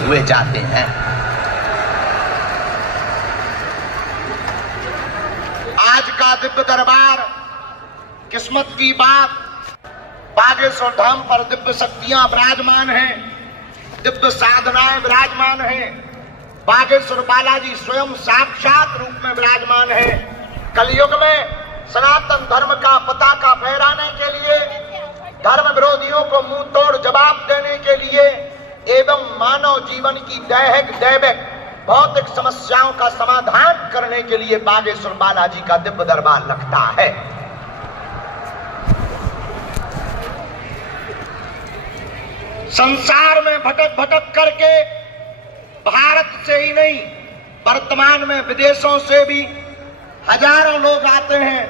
हुए जाते हैं। आज का दिव्य दरबार, किस्मत की बात, बागेश्वर धाम पर दिव्य शक्तियां विराजमान हैं, दिव्य साधनाएं विराजमान हैं। बागेश्वर बालाजी स्वयं साक्षात रूप में विराजमान है। कलयुग में सनातन धर्म का पताका फहराने के लिए, धर्म विरोधियों को मुंह तोड़ जवाब देने के लिए एवं मानव जीवन की दैहिक दैविक भौतिक समस्याओं का समाधान करने के लिए बागेश्वर बालाजी का दिव्य दरबार लगता है। संसार में भटक भटक करके भारत से ही नहीं, वर्तमान में विदेशों से भी हजारों लोग आते हैं,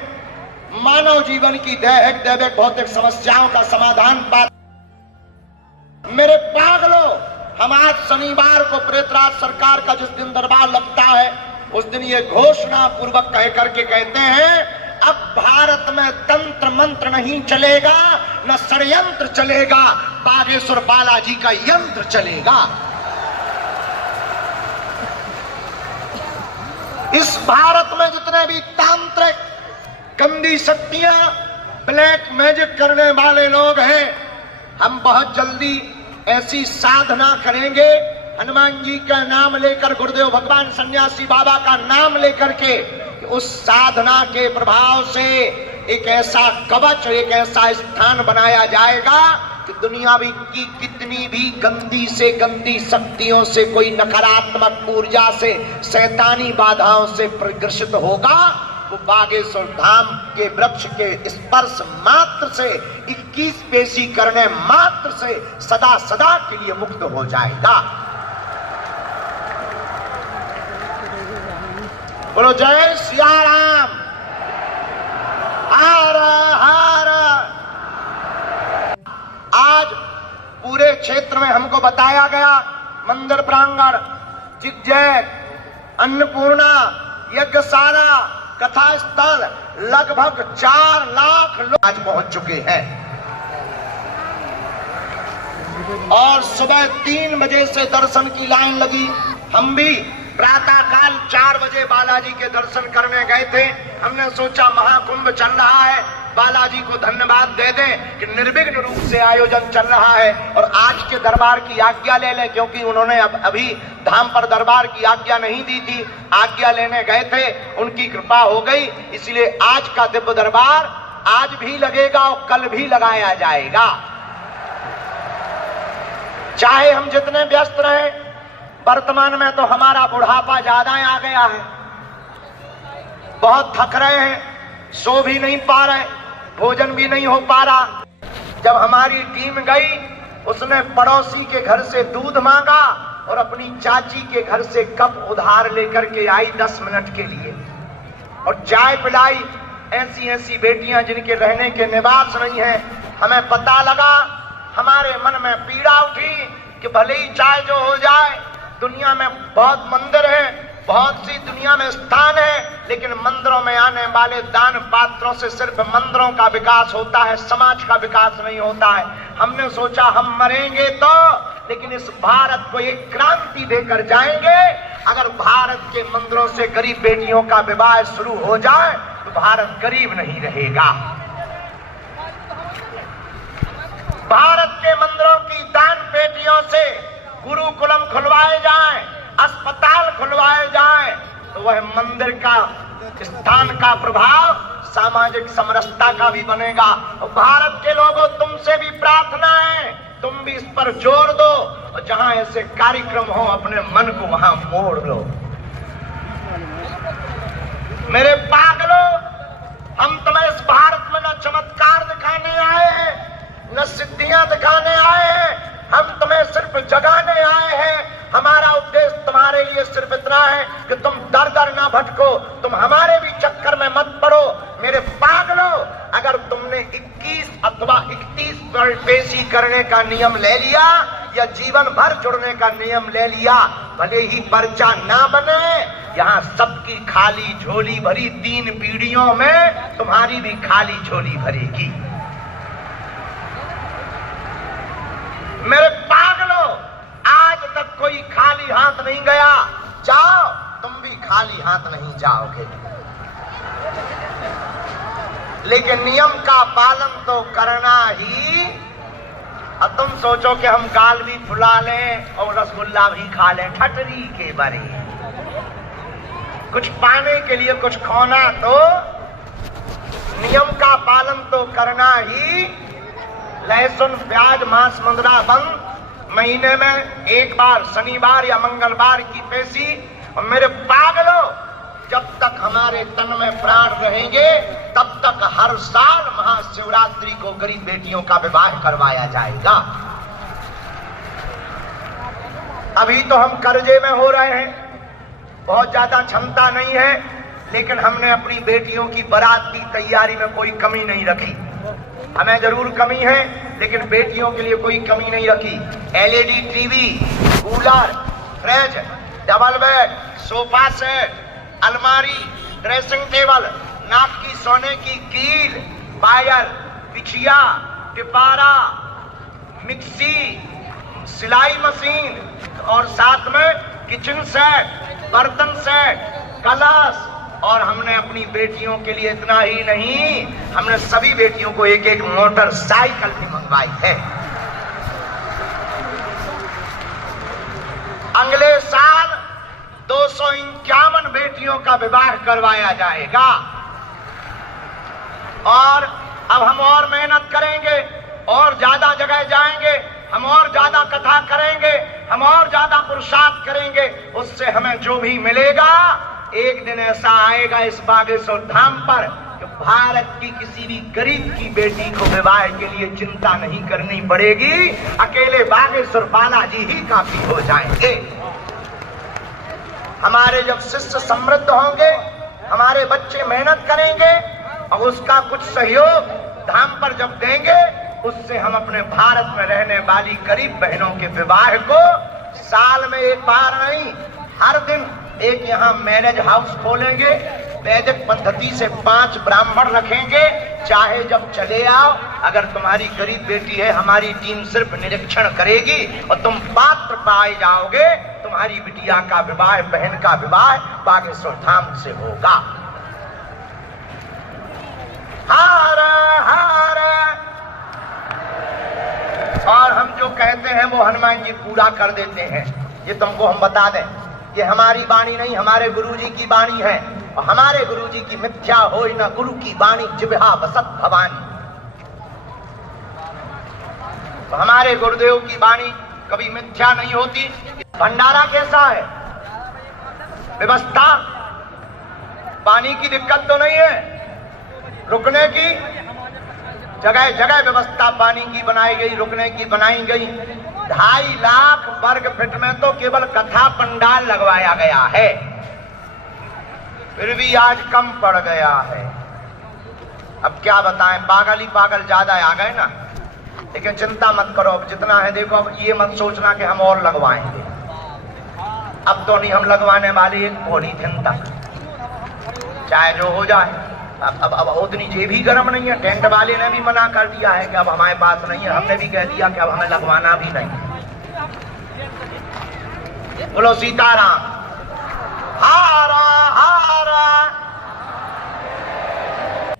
मानव जीवन की दैहिक दैविक भौतिक समस्याओं का समाधान पाते। मेरे पागलों, हम आज शनिवार को प्रेतराज सरकार का जिस दिन दरबार लगता है, उस दिन ये घोषणा पूर्वक कह करके कहते हैं, अब भारत में तंत्र मंत्र नहीं चलेगा, न षड्यंत्र चलेगा, बागेश्वर बालाजी का यंत्र चलेगा। इस भारत में जितने भी तांत्रिक गंदी शक्तियां, ब्लैक मैजिक करने वाले लोग हैं, हम बहुत जल्दी ऐसी साधना करेंगे, हनुमान जी का नाम लेकर, गुरुदेव भगवान सन्यासी बाबा का नाम लेकर के, उस साधना के प्रभाव से एक ऐसा कवच, एक ऐसा स्थान बनाया जाएगा कि दुनिया की कितनी भी गंदी से गंदी शक्तियों से, कोई नकारात्मक ऊर्जा से, शैतानी बाधाओं से प्रग्रसित होगा, वो बागेश्वर धाम के वृक्ष के स्पर्श मात्र से, 21 पेशी करने मात्र से सदा सदा के लिए मुक्त हो जाएगा। बोलो जय सिया राम, हर हर। आज पूरे क्षेत्र में हमको बताया गया, मंदिर प्रांगण, जिगजैग, अन्नपूर्णा, यज्ञशाला, कथा स्थल, लगभग 4 लाख लोग आज पहुंच चुके हैं। और सुबह 3 बजे से दर्शन की लाइन लगी। हम भी प्रातः काल 4 बजे बालाजी के दर्शन करने गए थे। हमने सोचा महाकुंभ चल रहा है, बालाजी को धन्यवाद दे दें कि निर्विघ्न रूप से आयोजन चल रहा है और आज के दरबार की आज्ञा ले लें, क्योंकि उन्होंने अभी धाम पर दरबार की आज्ञा नहीं दी थी, आज्ञा लेने गए थे, उनकी कृपा हो गई। इसलिए आज का दिव्य दरबार आज भी लगेगा और कल भी लगाया जाएगा। चाहे हम जितने व्यस्त रहें, वर्तमान में तो हमारा बुढ़ापा ज्यादा आ गया है, बहुत थक रहे हैं, सो भी नहीं पा रहे, भोजन भी नहीं हो पा रहा। जब हमारी टीम गई, उसने पड़ोसी के घर से दूध मांगा और अपनी चाची के घर से कप उधार लेकर के आई 10 मिनट के लिए और चाय पिलाई। ऐसी ऐसी बेटियां जिनके रहने के निवास नहीं है। हमें पता लगा, हमारे मन में पीड़ा उठी कि भले ही चाय जो हो जाए, दुनिया में बहुत मंदिर है, बहुत सी दुनिया में स्थान है, लेकिन मंदिरों में आने वाले दान पात्रों से सिर्फ मंदिरों का विकास होता है, समाज का विकास नहीं होता है। हमने सोचा हम मरेंगे तो, लेकिन इस भारत को एक क्रांति देकर जाएंगे। अगर भारत के मंदिरों से गरीब बेटियों का विवाह शुरू हो जाए तो भारत गरीब नहीं रहेगा। भारत के मंदिरों की दान पेटियों से गुरुकुलम खुलवाए जाएं, अस्पताल खुलवाए जाएं, तो वह मंदिर का स्थान का प्रभाव सामाजिक समरसता का भी बनेगा। और भारत के लोगों, तुमसे भी प्रार्थना है, तुम भी इस पर जोर दो और जहां ऐसे कार्यक्रम हो अपने मन को वहां मोड़ लो। मेरे पागलों, हम तुम्हें इस भारत में न चमत्कार दिखाने आए हैं, न सिद्धियां दिखाने आए हैं, हम तुम्हें सिर्फ जगाने आए हैं। हमारा उद्देश्य तुम्हारे लिए सिर्फ इतना है कि तुम दर दर ना भटको, तुम हमारे भी चक्कर में मत पड़ो। मेरे पागलों, अगर तुमने 21 अथवा 31 पेशी करने का नियम ले लिया या जीवन भर जुड़ने का नियम ले लिया, भले ही पर्चा ना बने, यहाँ सबकी खाली झोली भरी, 3 पीढ़ियों में तुम्हारी भी खाली झोली भरेगी। मेरे पागलों, आज तक कोई हाथ नहीं गया, जाओ तुम भी खाली हाथ नहीं जाओगे। लेकिन नियम का पालन तो करना ही। अब तुम सोचो कि हम गाल भी फुला लें और रसगुल्ला भी खा लें, ठटरी के बारे। कुछ पाने के लिए कुछ खोना तो नियम का पालन तो करना ही। लहसुन प्याज मांस मुंदरा बंद, महीने में एक बार शनिवार या मंगलवार की पेशी। और मेरे पागलों, जब तक हमारे तन में प्राण रहेंगे तब तक हर साल महाशिवरात्रि को गरीब बेटियों का विवाह करवाया जाएगा। अभी तो हम कर्जे में हो रहे हैं, बहुत ज्यादा क्षमता नहीं है, लेकिन हमने अपनी बेटियों की बारात की तैयारी में कोई कमी नहीं रखी। हमें जरूर कमी है, लेकिन बेटियों के लिए कोई कमी नहीं रखी। LED TV, cooler, fridge, double bed, sofa set, अलमारी, ड्रेसिंग टेबल, नाक की सोने की कील, पायल, बिछिया, टिपारा, मिक्सी, सिलाई मशीन और साथ में किचन सेट, बर्तन सेट, कलश। और हमने अपनी बेटियों के लिए इतना ही नहीं, हमने सभी बेटियों को एक एक मोटरसाइकिल भी मंगवाई है। अगले साल 251 बेटियों का विवाह करवाया जाएगा। और अब हम और मेहनत करेंगे, और ज्यादा जगह जाएंगे, हम और ज्यादा कथा करेंगे, हम और ज्यादा पुरुषार्थ करेंगे। उससे हमें जो भी मिलेगा, एक दिन ऐसा आएगा इस बागेश्वर धाम पर कि भारत की किसी भी गरीब की बेटी को विवाह के लिए चिंता नहीं करनी पड़ेगी। अकेले बागेश्वर बालाजी ही काफी हो जाएंगे। हमारे जब शिष्य समृद्ध होंगे, हमारे बच्चे मेहनत करेंगे और उसका कुछ सहयोग धाम पर जब देंगे, उससे हम अपने भारत में रहने वाली गरीब बहनों के विवाह को साल में एक बार नहीं, हर दिन एक यहाँ मैरिज हाउस खोलेंगे। वैदिक पद्धति से 5 ब्राह्मण रखेंगे। चाहे जब चले आओ, अगर तुम्हारी गरीब बेटी है, हमारी टीम सिर्फ निरीक्षण करेगी और तुम पात्र पाए जाओगे। तुम्हारी बिटिया का विवाह, बहन का विवाह बागेश्वर धाम से होगा। हार हार। और हम जो कहते हैं वो हनुमान जी पूरा कर देते हैं। ये तुमको हम बता दें, ये हमारी वाणी नहीं, हमारे गुरुजी की वाणी है। और हमारे गुरुजी की मिथ्या होई न गुरु की वाणी, जिब्हा बसत भवानी। तो हमारे गुरुदेव की वाणी कभी मिथ्या नहीं होती। भंडारा कैसा है? व्यवस्था, पानी की दिक्कत तो नहीं है, रुकने की जगह जगह व्यवस्था पानी की बनाई गई, रुकने की बनाई गई। 2.5 लाख वर्ग फीट में तो केवल कथा पंडाल लगवाया गया है, फिर भी आज कम पड़ गया है। अब क्या बताएं, पागल ही पागल ज्यादा आ गए ना। लेकिन चिंता मत करो, अब जितना है देखो, अब ये मत सोचना कि हम और लगवाएंगे। अब तो नहीं हम लगवाने वाले एक पॉलीथिन तक, चाहे जो हो जाए। अब उतनी जेब भी गर्म नहीं है। टेंट वाले ने भी मना कर दिया है कि अब हमारे पास नहीं है। हमने भी कह दिया कि अब हमें लगवाना भी नहीं। बोलो सीताराम। हारा हारा।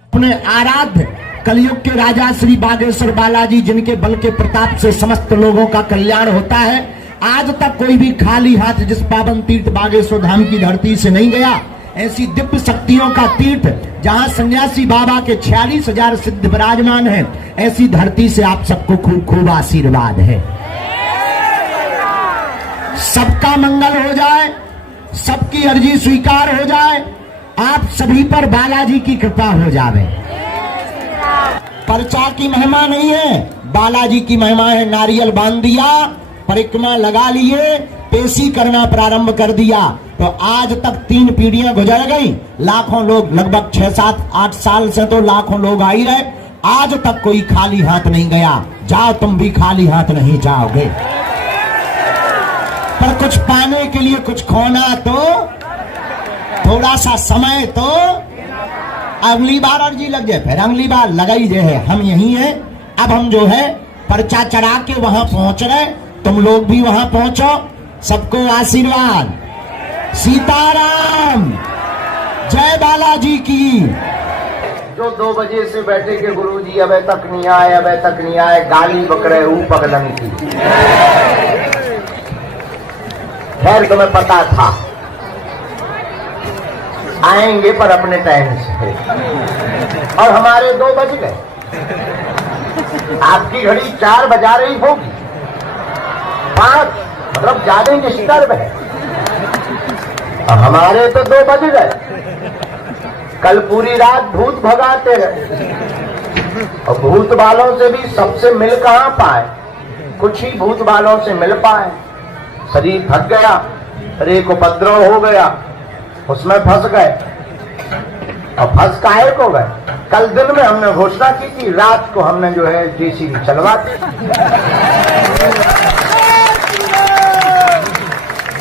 अपने आराध्य कलयुग के राजा श्री बागेश्वर बालाजी, जिनके बल के प्रताप से समस्त लोगों का कल्याण होता है, आज तक कोई भी खाली हाथ जिस पावन तीर्थ बागेश्वर धाम की धरती से नहीं गया। ऐसी दिव्य शक्तियों का तीर्थ, जहां सन्यासी बाबा के 46,000 सिद्ध विराजमान हैं, ऐसी धरती से आप सबको खूब खूब आशीर्वाद है। सबका मंगल हो जाए, सबकी अर्जी स्वीकार हो जाए, आप सभी पर बालाजी की कृपा हो जावे। पर्चा की महिमा नहीं है, बालाजी की महिमा है। नारियल बांध दिया, परिक्रमा लगा लिए, पेशी करना प्रारंभ कर दिया, तो आज तक 3 पीढ़ियां गुजर गई। लाखों लोग, लगभग 6, 7, 8 साल से तो लाखों लोग आ ही रहे, आज तक कोई खाली हाथ नहीं गया। जाओ तुम भी खाली हाथ नहीं जाओगे। पर कुछ पाने के लिए कुछ खोना तो, थोड़ा सा समय तो, अगली बार अर्जी लग जाए, फिर अगली बार लगाई जे है। हम यही हैं। अब हम जो है पर्चा चढ़ा के वहां पहुंच रहे, तुम लोग भी वहां पहुंचो। सबको आशीर्वाद। सीताराम, जय बालाजी की। जो 2 बजे से बैठे के गुरुजी अबे तक नहीं आए, अबे तक नहीं आए, गाली बकरे हूँ पगलन की। खैर तुम्हें पता था आएंगे पर अपने टाइम से, और हमारे 2 बज गए। आपकी घड़ी 4 बजा रही होगी, 5 मतलब ज्यादा डिस्टर्ब है, और हमारे तो 2 बज गए। कल पूरी रात भूत भगाते रहे, और भूत वालों से भी सबसे मिल कहां पाए, कुछ ही भूत वालों से मिल पाए। शरीर थक गया, एक उपद्रव हो गया, उसमें फंस गए। और फंस काहे को गए? कल दिन में हमने घोषणा की थी, रात को हमने जो है जेसीबी चलवा दी।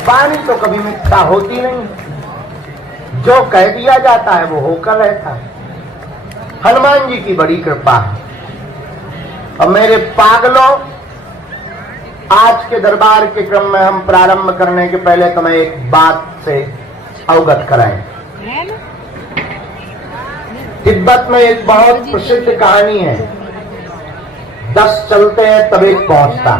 वाणी तो कभी मिथ्या होती नहीं, जो कह दिया जाता है वो होकर रहता है। हनुमान जी की बड़ी कृपा है। और मेरे पागलों, आज के दरबार के क्रम में हम प्रारंभ करने के पहले तुम्हें एक बात से अवगत कराएं। तिब्बत में एक बहुत प्रसिद्ध कहानी है, 10 चलते हैं तब एक पहुंचता।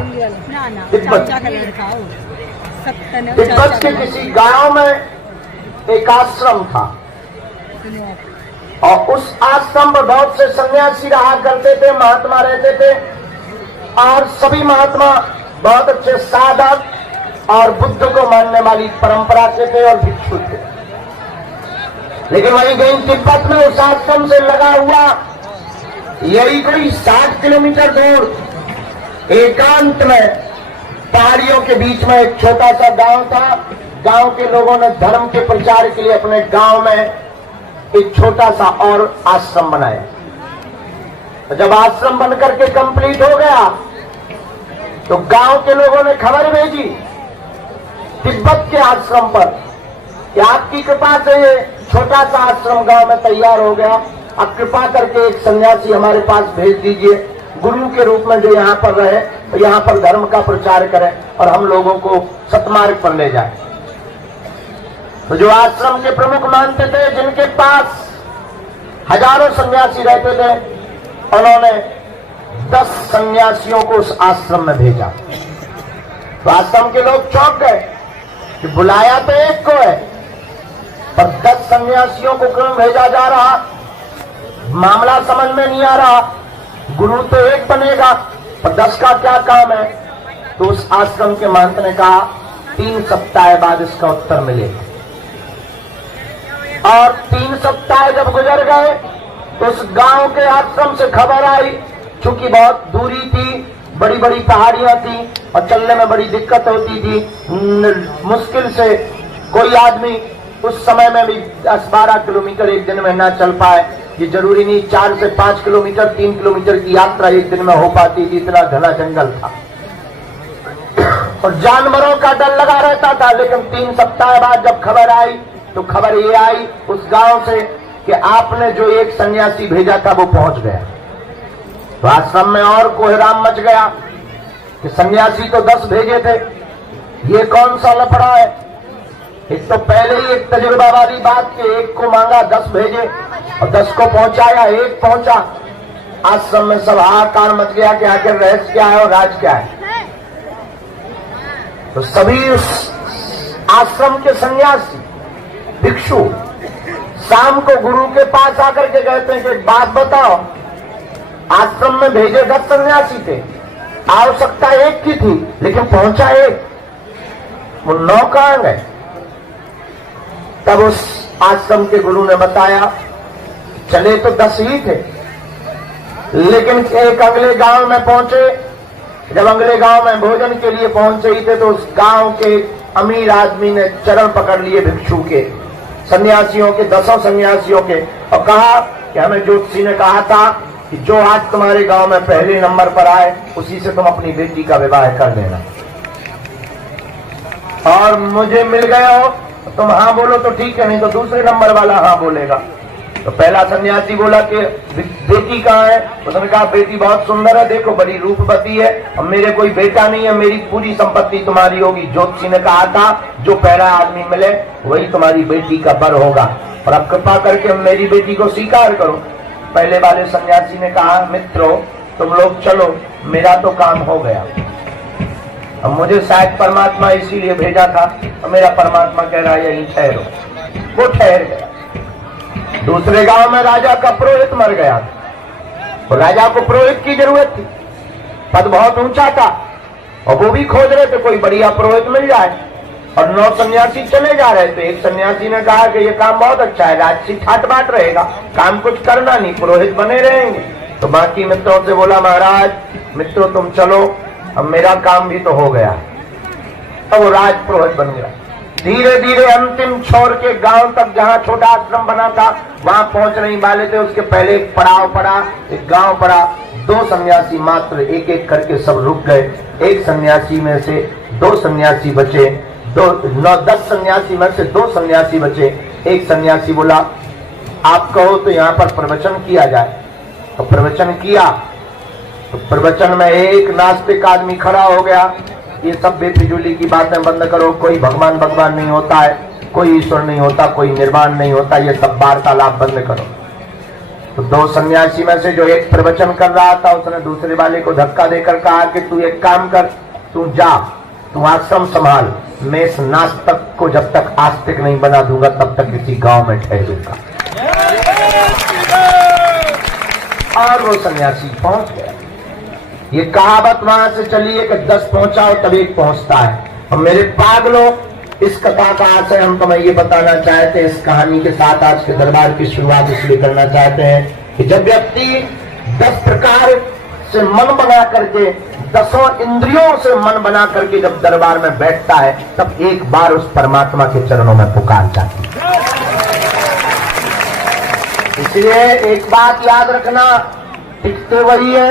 तिब्बत के किसी गांव में एक आश्रम था, और उस आश्रम पर बहुत से सन्यासी रहा करते थे, महात्मा रहते थे, और सभी महात्मा बहुत अच्छे साधक और बुद्ध को मानने वाली परंपरा के थे और भिक्षु थे। लेकिन वहीं कहीं तिब्बत में उस आश्रम से लगा हुआ यही कोई 60 किलोमीटर दूर एकांत में पहाड़ियों के बीच में एक छोटा सा गांव था। गांव के लोगों ने धर्म के प्रचार के लिए अपने गांव में एक छोटा सा और आश्रम बनाया। तो जब आश्रम बनकर के कंप्लीट हो गया तो गांव के लोगों ने खबर भेजी तिब्बत के आश्रम पर कि आपकी कृपा से ये छोटा सा आश्रम गांव में तैयार हो गया, अब कृपा करके एक सन्यासी हमारे पास भेज दीजिए, गुरु के रूप में जो यहाँ पर रहे, तो यहाँ पर धर्म का प्रचार करे और हम लोगों को सतमार्ग पर ले जाए। तो जो आश्रम के प्रमुख मानते थे, जिनके पास हजारों सन्यासी रहते थे, उन्होंने 10 सन्यासियों को उस आश्रम में भेजा। तो आश्रम के लोग चौंक गए कि बुलाया तो एक को है, पर 10 सन्यासियों को क्यों भेजा जा रहा, मामला समझ में नहीं आ रहा। गुरु तो एक बनेगा, पर 10 का क्या काम है? तो उस आश्रम के महंत ने कहा 3 सप्ताह बाद इसका उत्तर मिलेगा। और 3 सप्ताह जब गुजर गए तो उस गांव के आश्रम से खबर आई, चूंकि बहुत दूरी थी, बड़ी बड़ी पहाड़ियां थी और चलने में बड़ी दिक्कत होती थी, मुश्किल से कोई आदमी उस समय में भी 10-12 किलोमीटर एक दिन में ना चल पाए। ये जरूरी नहीं 4 से 5 किलोमीटर, 3 किलोमीटर की यात्रा एक दिन में हो पाती थी, इतना घना जंगल था और जानवरों का डर लगा रहता था। लेकिन 3 सप्ताह बाद जब खबर आई तो खबर ये आई उस गांव से कि आपने जो एक सन्यासी भेजा था वो पहुंच गया। तो आश्रम में और कोहराम मच गया कि सन्यासी तो 10 भेजे थे, ये कौन सा लफड़ा है? एक तो पहले ही एक तजुर्बा वाली बात कि एक को मांगा 10 भेजे और 10 को पहुंचाया, एक पहुंचा। आश्रम में सब हाहाकार मच गया कि आखिर रहस्य क्या है और राज क्या है। तो सभी उस आश्रम के सन्यासी भिक्षु शाम को गुरु के पास आकर के कहते हैं कि बात बताओ, आश्रम में भेजे 10 सन्यासी थे, आवश्यकता एक की थी लेकिन पहुंचा एक, वो 9 कहां गए? तब उस आश्रम के गुरु ने बताया चले तो 10 ही थे, लेकिन एक अगले गांव में पहुंचे। जब अगले गांव में भोजन के लिए पहुंचे ही थे तो उस गांव के अमीर आदमी ने चरण पकड़ लिए भिक्षु के, सन्यासियों के, 10 सन्यासियों के, और कहा कि हमें ज्योतिषी ने कहा था कि जो आज तुम्हारे गांव में पहले नंबर पर आए उसी से तुम अपनी बेटी का विवाह कर देना, और मुझे मिल गए हो तुम हाँ बोलो तो ठीक है, नहीं तो दूसरे नंबर वाला हाँ बोलेगा। तो पहला सन्यासी बोला कि बेटी कहाँ है? उसने कहा बेटी बहुत सुंदर है, देखो बड़ी रूपवती है, अब मेरे कोई बेटा नहीं है, मेरी पूरी संपत्ति तुम्हारी होगी। ज्योतिषी ने कहा था जो पहला आदमी मिले वही तुम्हारी बेटी का बर होगा, और अब कृपा करके मेरी बेटी को स्वीकार करो। पहले वाले सन्यासी ने कहा मित्रों तुम लोग चलो, मेरा तो काम हो गया, अब मुझे शायद परमात्मा इसीलिए भेजा था, और मेरा परमात्मा कह रहा है यही ठहरो। वो ठहर गया। दूसरे गांव में राजा का पुरोहित मर गया, तो राजा को पुरोहित की जरूरत थी, पद बहुत ऊंचा था, और वो भी खोज रहे थे कोई बढ़िया पुरोहित मिल जाए, और 9 सन्यासी चले जा रहे थे। एक सन्यासी ने कहा कि ये काम बहुत अच्छा है, राजसी ठाट बाट रहेगा, काम कुछ करना नहीं, पुरोहित बने रहेंगे। तो बाकी मित्रों से बोला महाराज मित्रों तुम चलो, अब मेरा काम भी तो हो गया। तो वो राज पुरोहित बन गया। धीरे धीरे अंतिम छोर के गांव तक जहां छोटा आश्रम बना था वहां पहुंच नहीं वाले थे, उसके पहले एक पड़ाव पड़ा, एक गांव पड़ा। 2 सन्यासी मात्र एक एक करके सब रुक गए। एक सन्यासी में से 2 सन्यासी बचे, 10 सन्यासी में से 2 सन्यासी बचे। एक सन्यासी बोला आप कहो तो यहाँ पर प्रवचन किया जाए। तो प्रवचन किया, तो प्रवचन में एक नास्तिक आदमी खड़ा हो गया, ये सब बेफिजूली की बातें बंद करो, कोई भगवान भगवान नहीं होता है, कोई ईश्वर नहीं होता, कोई निर्वाण नहीं होता, ये सब वार्तालाप बंद करो। तो 2 सन्यासी में से जो एक प्रवचन कर रहा था उसने दूसरे वाले को धक्का देकर कहा कि तू एक काम कर, तू जा, तू आश्रम संभाल, मैं इस नास्तिक को जब तक आस्तिक नहीं बना दूंगा तब तक किसी गांव में ठहरूंगा। और वो सन्यासी पहुंच गया। ये कहावत वहां से चली है कि 10 पहुंचाओ तब एक पहुंचता है। और मेरे पागलों इस कथा का आशय हम तुम्हें ये बताना चाहते हैं, इस कहानी के साथ आज के दरबार की शुरुआत इसलिए करना चाहते हैं कि जब व्यक्ति 10 प्रकार से मन बना करके, 10 इंद्रियों से मन बना करके जब दरबार में बैठता है तब एक बार उस परमात्मा के चरणों में पुकार जाती है। इसलिए एक बात याद रखना, टिकते वही है,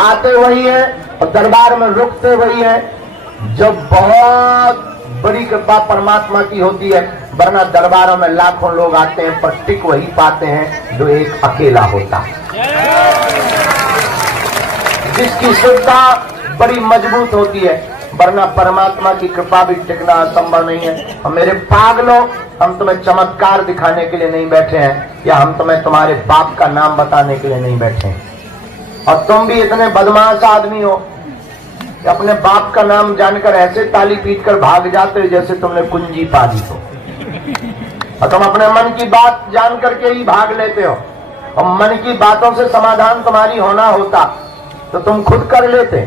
आते वही है, और दरबार में रुकते वही है। जब बहुत बड़ी कृपा परमात्मा की होती है, वरना दरबारों में लाखों लोग आते हैं पर टिक वही पाते हैं जो एक अकेला होता है, जिसकी श्रद्धा बड़ी मजबूत होती है। वरना परमात्मा की कृपा भी टिकना असंभव नहीं है। और मेरे पागलों हम तुम्हें चमत्कार दिखाने के लिए नहीं बैठे हैं, या हम तुम्हें तुम्हारे बाप का नाम बताने के लिए नहीं बैठे हैं। और तुम भी इतने बदमाश आदमी हो कि अपने बाप का नाम जानकर ऐसे ताली पीट कर भाग जाते हो जैसे तुमने कुंजी पा दी हो, और तुम अपने मन की बात जान करके ही भाग लेते हो। और मन की बातों से समाधान तुम्हारी होना होता तो तुम खुद कर लेते।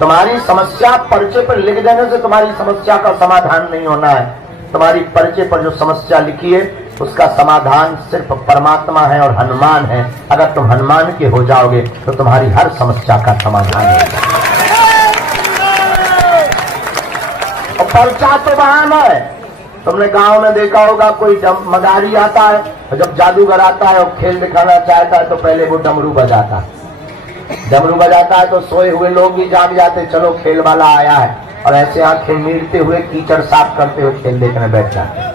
तुम्हारी समस्या पर्चे पर लिख देने से तुम्हारी समस्या का समाधान नहीं होना है। तुम्हारी पर्चे पर जो समस्या लिखी है उसका समाधान सिर्फ परमात्मा है और हनुमान है। अगर तुम हनुमान के हो जाओगे तो तुम्हारी हर समस्या का समाधान होगा। और पर्चा तो बहाना है। तुमने गांव में देखा होगा कोई मदारी आता है और जब जादूगर आता है और खेल दिखाना चाहता है तो पहले वो डमरू बजाता है। डमरू बजाता है तो सोए हुए लोग भी जाग जाते, चलो खेल वाला आया है, और ऐसे आंखें मीड़ते हुए कीचड़ साफ करते हुए खेल देखने बैठ जाते हैं।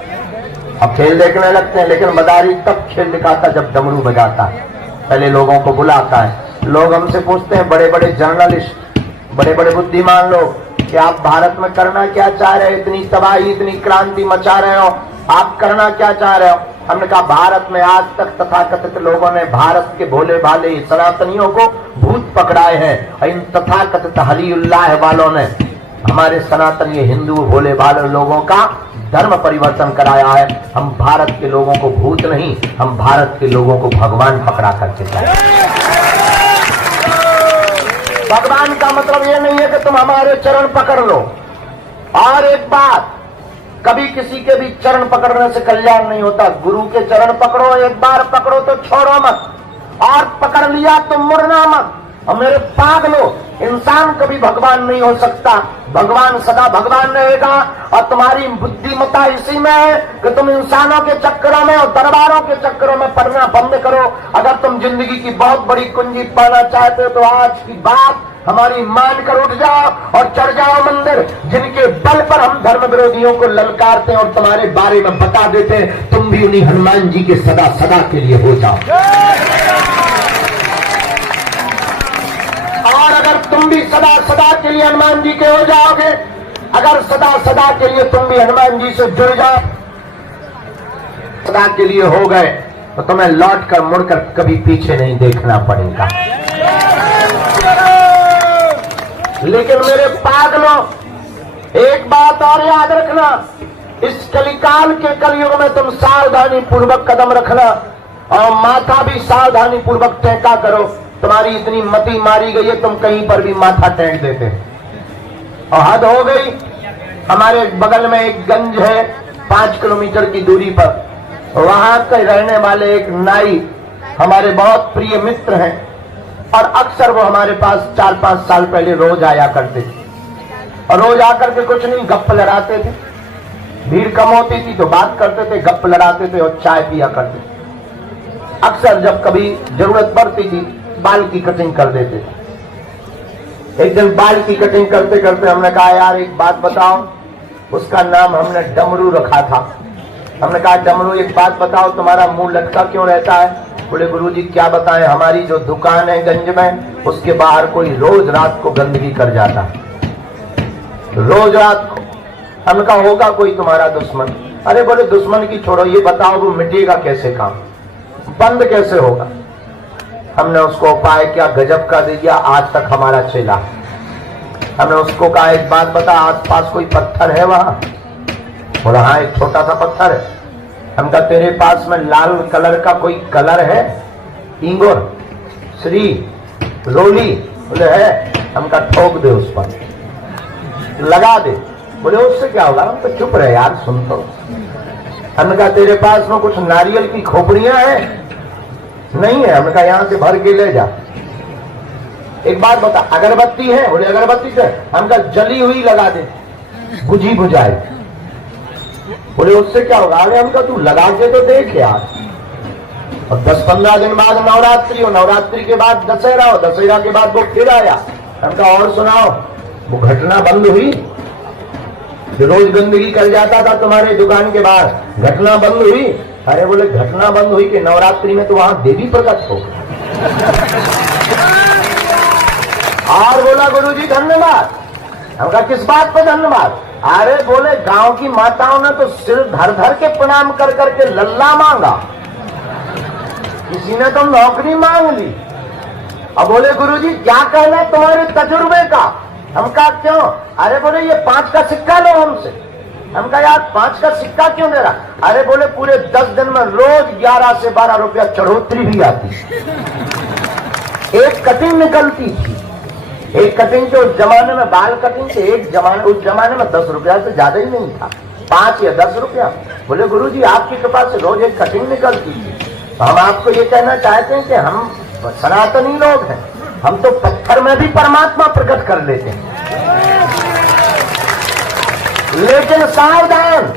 अब खेल देखने लगते हैं, लेकिन मदारी तब खेल दिखाता जब डमरू बजाता है। पहले लोगों को बुलाता है। लोग हमसे पूछते हैं, बड़े बड़े जर्नलिस्ट, बड़े बड़े बुद्धिमान लोग, कि आप भारत में करना क्या चाह रहे हो? इतनी तबाही, इतनी क्रांति मचा रहे हो, आप करना क्या चाह रहे हो? हमने कहा भारत में आज तक तथाकथित लोगों ने भारत के भोले भाले सनातनियों को भूत पकड़ाए हैं, और इन तथाकथित हलीउल्लाह वालों ने हमारे सनातनी हिंदू भोले भाले लोगों का धर्म परिवर्तन कराया है। हम भारत के लोगों को भूत नहीं, हम भारत के लोगों को भगवान पकड़ा करके जाए। भगवान का मतलब ये नहीं है कि तुम हमारे चरण पकड़ लो। और एक बात, कभी किसी के भी चरण पकड़ने से कल्याण नहीं होता। गुरु के चरण पकड़ो, एक बार पकड़ो तो छोड़ो मत, और पकड़ लिया तो मुड़ना मत। और मेरे पागलो, इंसान कभी भगवान नहीं हो सकता। भगवान सदा भगवान रहेगा। और तुम्हारी बुद्धिमत्ता इसी में है कि तुम इंसानों के चक्करों में और दरबारों के चक्करों में पड़ना बंद करो। अगर तुम जिंदगी की बहुत बड़ी कुंजी पाना चाहते हो तो आज की बात हमारी मान कर उठ जाओ और चढ़ जाओ मंदिर, जिनके बल पर हम धर्म विरोधियों को ललकारते हैं और तुम्हारे बारे में बता देते हैं, तुम भी उन्हीं हनुमान जी के सदा सदा के लिए हो जाओ। और अगर तुम भी सदा सदा के लिए हनुमान जी के हो जाओगे, अगर सदा सदा के लिए तुम भी हनुमान जी से जुड़ जाओ, सदा के लिए हो गए, तो तुम्हें लौट कर मुड़कर कभी पीछे नहीं देखना पड़ेगा। लेकिन मेरे पागलों, एक बात और याद रखना, इस कलिकाल के कलयुग में तुम सावधानी पूर्वक कदम रखना और माथा भी सावधानी पूर्वक टेका करो। तुम्हारी इतनी मति मारी गई है, तुम कहीं पर भी माथा टेक देते और हद हो गई। हमारे बगल में एक गंज है 5 किलोमीटर की दूरी पर, वहां के रहने वाले एक नाई हमारे बहुत प्रिय मित्र हैं और अक्सर वो हमारे पास 4-5 साल पहले रोज आया करते थे और रोज आकर के कुछ नहीं गप्प लड़ाते थे। भीड़ कम होती थी तो बात करते थे, गप्प लड़ाते थे और चाय पिया करते थे। अक्सर जब कभी जरूरत पड़ती थी बाल की कटिंग कर देते थे। एक दिन बाल की कटिंग करते करते हमने कहा, यार एक बात बताओ, उसका नाम हमने डमरू रखा था। हमने कहा, डमरू एक बात बताओ, तुम्हारा मुंह लटका क्यों रहता है? बोले, गुरुजी क्या बताएं, हमारी जो दुकान है गंज में, उसके बाहर कोई रोज रात को गंदगी कर जाता है, रोज रात को। हमने कहा, होगा कोई तुम्हारा दुश्मन? अरे बोले, दुश्मन की छोड़ो, ये बताओ वो मिटेगा कैसे, काम बंद कैसे होगा? हमने उसको उपाय क्या गजब का दे दिया, आज तक हमारा चेला। हमने उसको कहा, एक बात बता, आसपास कोई पत्थर है वहां? बोला, हाँ एक छोटा सा पत्थर है। हम कहा, तेरे पास में लाल कलर का कोई कलर है? इंगोर, श्री, रोली? बोले है। हम कहा, ठोक दे उस पर, लगा दे। बोले, उससे क्या होगा? हम तो चुप रहे यार, सुन तो। हमने कहा, तेरे पास में कुछ नारियल की खोपड़ियां हैं? नहीं है। हमने कहा, यहां से भर के ले जा। एक बात बता, अगरबत्ती है? बोले, अगरबत्ती से। हम कहा, जली हुई लगा दे, बुझी बुझाई। बोले, उससे क्या होगा? अरे हम कहा, तू लगा के तो देख यार। और 10-15 दिन बाद नवरात्रि हो, नवरात्रि के बाद दशहरा हो, दशहरा के बाद वो फिर आया। हम कहा, और सुनाओ, वो घटना बंद हुई जो रोज गंदगी कर जाता था तुम्हारे दुकान के बाहर, घटना बंद हुई? अरे बोले, घटना बंद हुई कि नवरात्रि में तो वहां देवी प्रकट हो। और बोला, गुरुजी धन्यवाद। हम कहा, किस बात पर धन्यवाद? अरे बोले, गांव की माताओं ने तो सिर धर धर के प्रणाम कर करके लल्ला मांगा, किसी ने तो नौकरी मांग ली। अब बोले, गुरुजी क्या कहना तुम्हारे तजुर्बे का? हम कहा, क्यों? अरे बोले, ये 5 का सिक्का लो हमसे। हम कहा, यार 5 का सिक्का क्यों दे रहा? अरे बोले, पूरे 10 दिन में रोज 11 से 12 रुपया चढ़ोतरी भी आती, एक कटिंग निकलती थी। एक कटिंग के उस जमाने में, बाल कटिंग के उस जमाने में 10 रुपया से ज्यादा ही नहीं था, 5 या 10 रुपया। बोले, गुरुजी आपकी कृपा से रोज एक कटिंग निकलती थी। तो हम आपको ये कहना चाहते हैं कि हम सनातनी लोग हैं, हम तो पत्थर में भी परमात्मा प्रकट कर लेते हैं। लेकिन सावधान,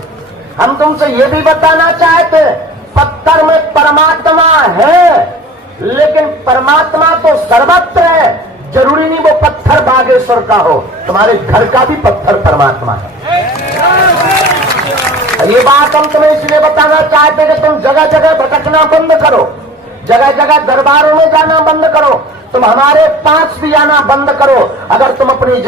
हम तुमसे ये भी बताना चाहते हैं, पत्थर में परमात्मा है, लेकिन परमात्मा तो सर्वत्र है। जरूरी नहीं वो पत्थर बागेश्वर का हो, तुम्हारे घर का भी पत्थर परमात्मा है। ये बात हम तुम्हें इसलिए बताना चाहते हैं कि तुम जगह जगह भटकना बंद करो, जगह जगह दरबारों में जाना बंद करो, तुम हमारे पास भी आना बंद करो। अगर तुम अपनी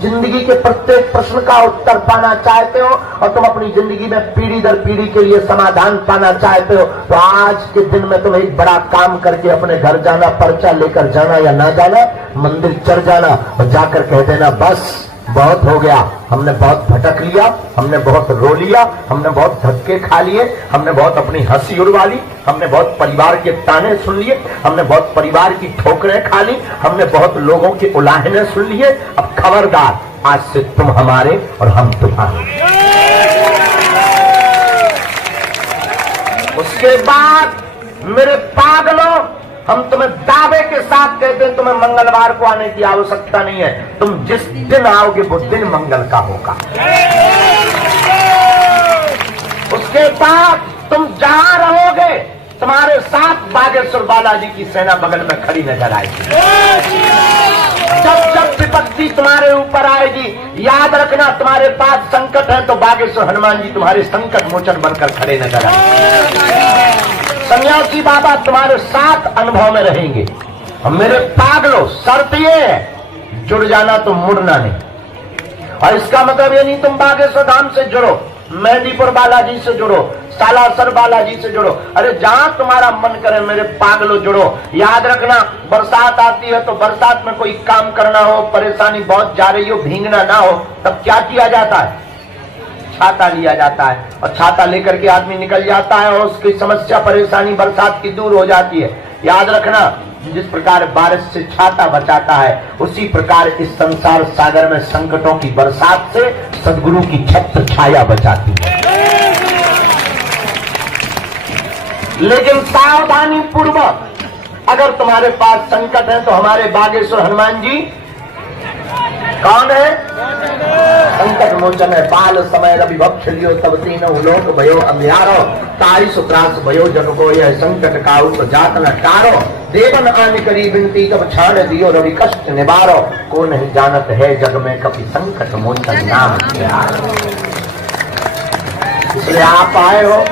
जिंदगी के प्रत्येक प्रश्न का उत्तर पाना चाहते हो और तुम अपनी जिंदगी में पीढ़ी दर पीढ़ी के लिए समाधान पाना चाहते हो, तो आज के दिन में तुम एक बड़ा काम करके अपने घर जाना, पर्चा लेकर जाना या ना जाना, मंदिर चढ़ जाना और जाकर कह देना, बस बहुत हो गया, हमने बहुत भटक लिया, हमने बहुत रो लिया, हमने बहुत धक्के खा लिए, हमने बहुत अपनी हंसी उड़वा ली, हमने बहुत परिवार के ताने सुन लिए, हमने बहुत परिवार की ठोकरें खा ली, हमने बहुत लोगों के उलाहने सुन लिए। अब खबरदार, आज से तुम हमारे और हम तुम्हारे। उसके बाद मेरे पागलों, हम तुम्हें दावे के साथ कहते हैं, तुम्हें मंगलवार को आने की आवश्यकता नहीं है। तुम जिस दिन आओगे वो दिन मंगल का होगा। उसके बाद तुम जहां रहोगे तुम्हारे साथ बागेश्वर बालाजी की सेना बगल में खड़ी नजर आएगी। जब जब विपत्ति तुम्हारे ऊपर आएगी, याद रखना तुम्हारे पास संकट है तो बागेश्वर हनुमान जी तुम्हारे संकट मोचन बनकर खड़े नजर आएंगे। सन्यासी बाबा तुम्हारे साथ अनुभव में रहेंगे। और मेरे पागलों, शर्त ये है, जुड़ जाना तो मुड़ना नहीं। और इसका मतलब ये नहीं तुम बागेश्वर धाम से जुड़ो, मेहंदीपुर बालाजी से जुड़ो, सालासर बालाजी से जुड़ो, अरे जहां तुम्हारा मन करे मेरे पागलों जुड़ो। याद रखना, बरसात आती है तो बरसात में कोई काम करना हो, परेशानी बहुत जा रही हो, भीगना ना हो, तब क्या किया जाता है? छाता लिया जाता है और छाता लेकर के आदमी निकल जाता है और उसकी समस्या परेशानी बरसात की दूर हो जाती है। याद रखना, जिस प्रकार बारिश से छाता बचाता है, उसी प्रकार इस संसार सागर में संकटों की बरसात से सद्गुरु की छत्र छाया बचाती है। लेकिन सावधानी पूर्वक, अगर तुम्हारे पास संकट है तो हमारे बागेश्वर हनुमान जी कौन है? संकट मोचन है। बाल समय रवि भक्ष लियो तब तीनों लोक भयो अंधियारो, ताई सुत्रास भयो जग को यह संकट काउ तो जात न टारो, देवन आन करी बिनती तब छाड़ दियो रवि कष्ट निवारो, को नहीं जानत है जग में कभी संकट मोचन नाम प्यारो। इसलिए आप आए हो,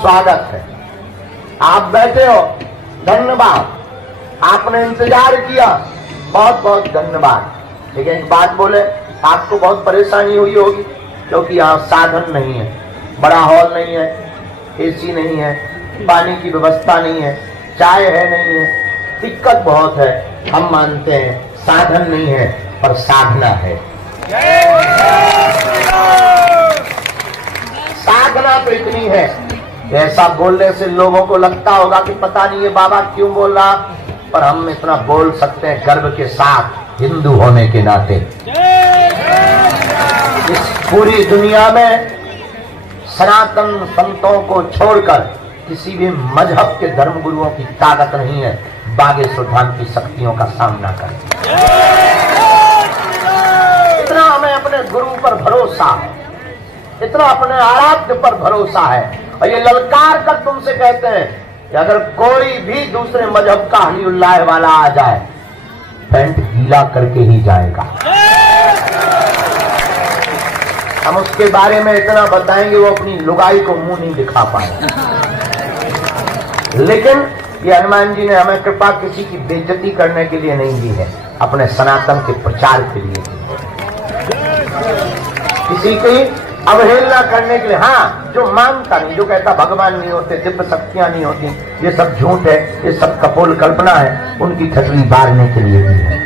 स्वागत है। आप बैठे हो, धन्यवाद। आपने इंतजार किया, बहुत बहुत धन्यवाद। लेकिन एक बात बोले, आपको बहुत परेशानी हुई होगी क्योंकि यहाँ साधन नहीं है, बड़ा हॉल नहीं है, एसी नहीं है, पानी की व्यवस्था नहीं है, चाय है नहीं है, दिक्कत बहुत है। हम मानते हैं साधन नहीं है पर साधना है। साधना तो इतनी है, ऐसा बोलने से लोगों को लगता होगा कि पता नहीं ये बाबा क्यों बोल रहा, पर हम इतना बोल सकते हैं गर्व के साथ, हिंदू होने के नाते। इस पूरी दुनिया में सनातन संतों को छोड़कर किसी भी मजहब के धर्म गुरुओं की ताकत नहीं है बागेश्वर धाम की शक्तियों का सामना कर। इतना हमें अपने गुरु पर भरोसा है, इतना अपने आराध्य पर भरोसा है। और ये ललकार कर तुमसे कहते हैं कि अगर कोई भी दूसरे मजहब का हलीउल्लाह वाला आ जाए, पैंट गीला करके ही जाएगा। हम उसके बारे में इतना बताएंगे वो अपनी लुगाई को मुंह नहीं दिखा पाए। लेकिन ये हनुमान जी ने हमें कृपा किसी की बेइज्जती करने के लिए नहीं दी है, अपने सनातन के प्रचार के लिए, किसी की अवहेलना करने के लिए। हाँ, जो मानता नहीं, जो कहता भगवान नहीं होते, दिव्य शक्तियां नहीं होती, ये सब झूठ है, ये सब कपोल कल्पना है, उनकी ठगली बारने के लिए भी है।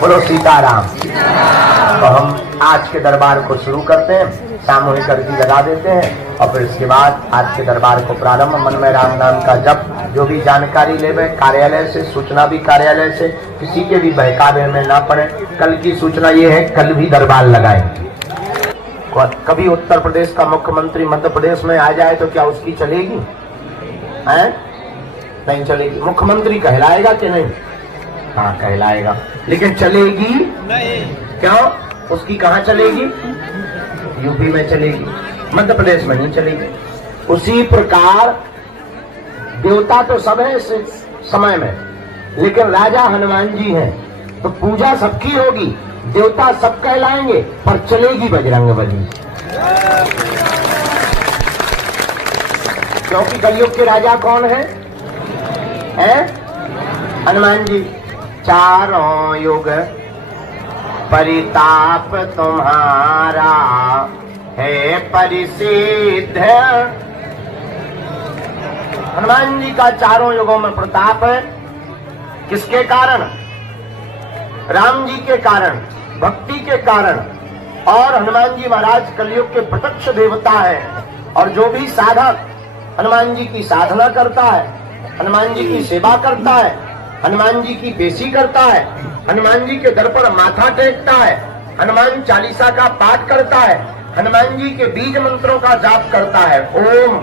बोलो सीताराम। तो हम आज के दरबार को शुरू करते हैं, सामूहिक अर्जी लगा देते हैं और फिर इसके बाद आज के दरबार को प्रारंभ। मन में राम नाम का जप, जो भी जानकारी लेवे कार्यालय से, सूचना भी कार्यालय से, किसी के भी बहकावे में ना पड़े। कल की सूचना ये है, कल भी दरबार लगाएंगे। कभी उत्तर प्रदेश का मुख्यमंत्री मध्य प्रदेश में आ जाए तो क्या उसकी चलेगी? हैं? नहीं चलेगी। मुख्यमंत्री कहलाएगा कि नहीं? हाँ कहलाएगा, लेकिन चलेगी नहीं। क्यों? उसकी कहाँ चलेगी? यूपी में चलेगी, मध्य प्रदेश में नहीं चलेगी। उसी प्रकार देवता तो सब है इस समय में, लेकिन राजा हनुमान जी हैं तो पूजा सबकी होगी, देवता सब कहलाएंगे, पर चलेगी बजरंगबली। क्योंकि कलयुग के राजा कौन है? हनुमान जी। चारों युग परिताप तुम्हारा है परिसिद्ध। हनुमान जी का चारों युगों में प्रताप है। किसके कारण? राम जी के कारण, भक्ति के कारण। और हनुमान जी महाराज कलयुग के प्रत्यक्ष देवता है। और जो भी साधक हनुमान जी की साधना करता है, हनुमान जी की सेवा करता है, हनुमान जी की पेशी करता है, हनुमान जी के दर पर माथा टेकता है, हनुमान चालीसा का पाठ करता है, हनुमान जी के बीज मंत्रों का जाप करता है, ओम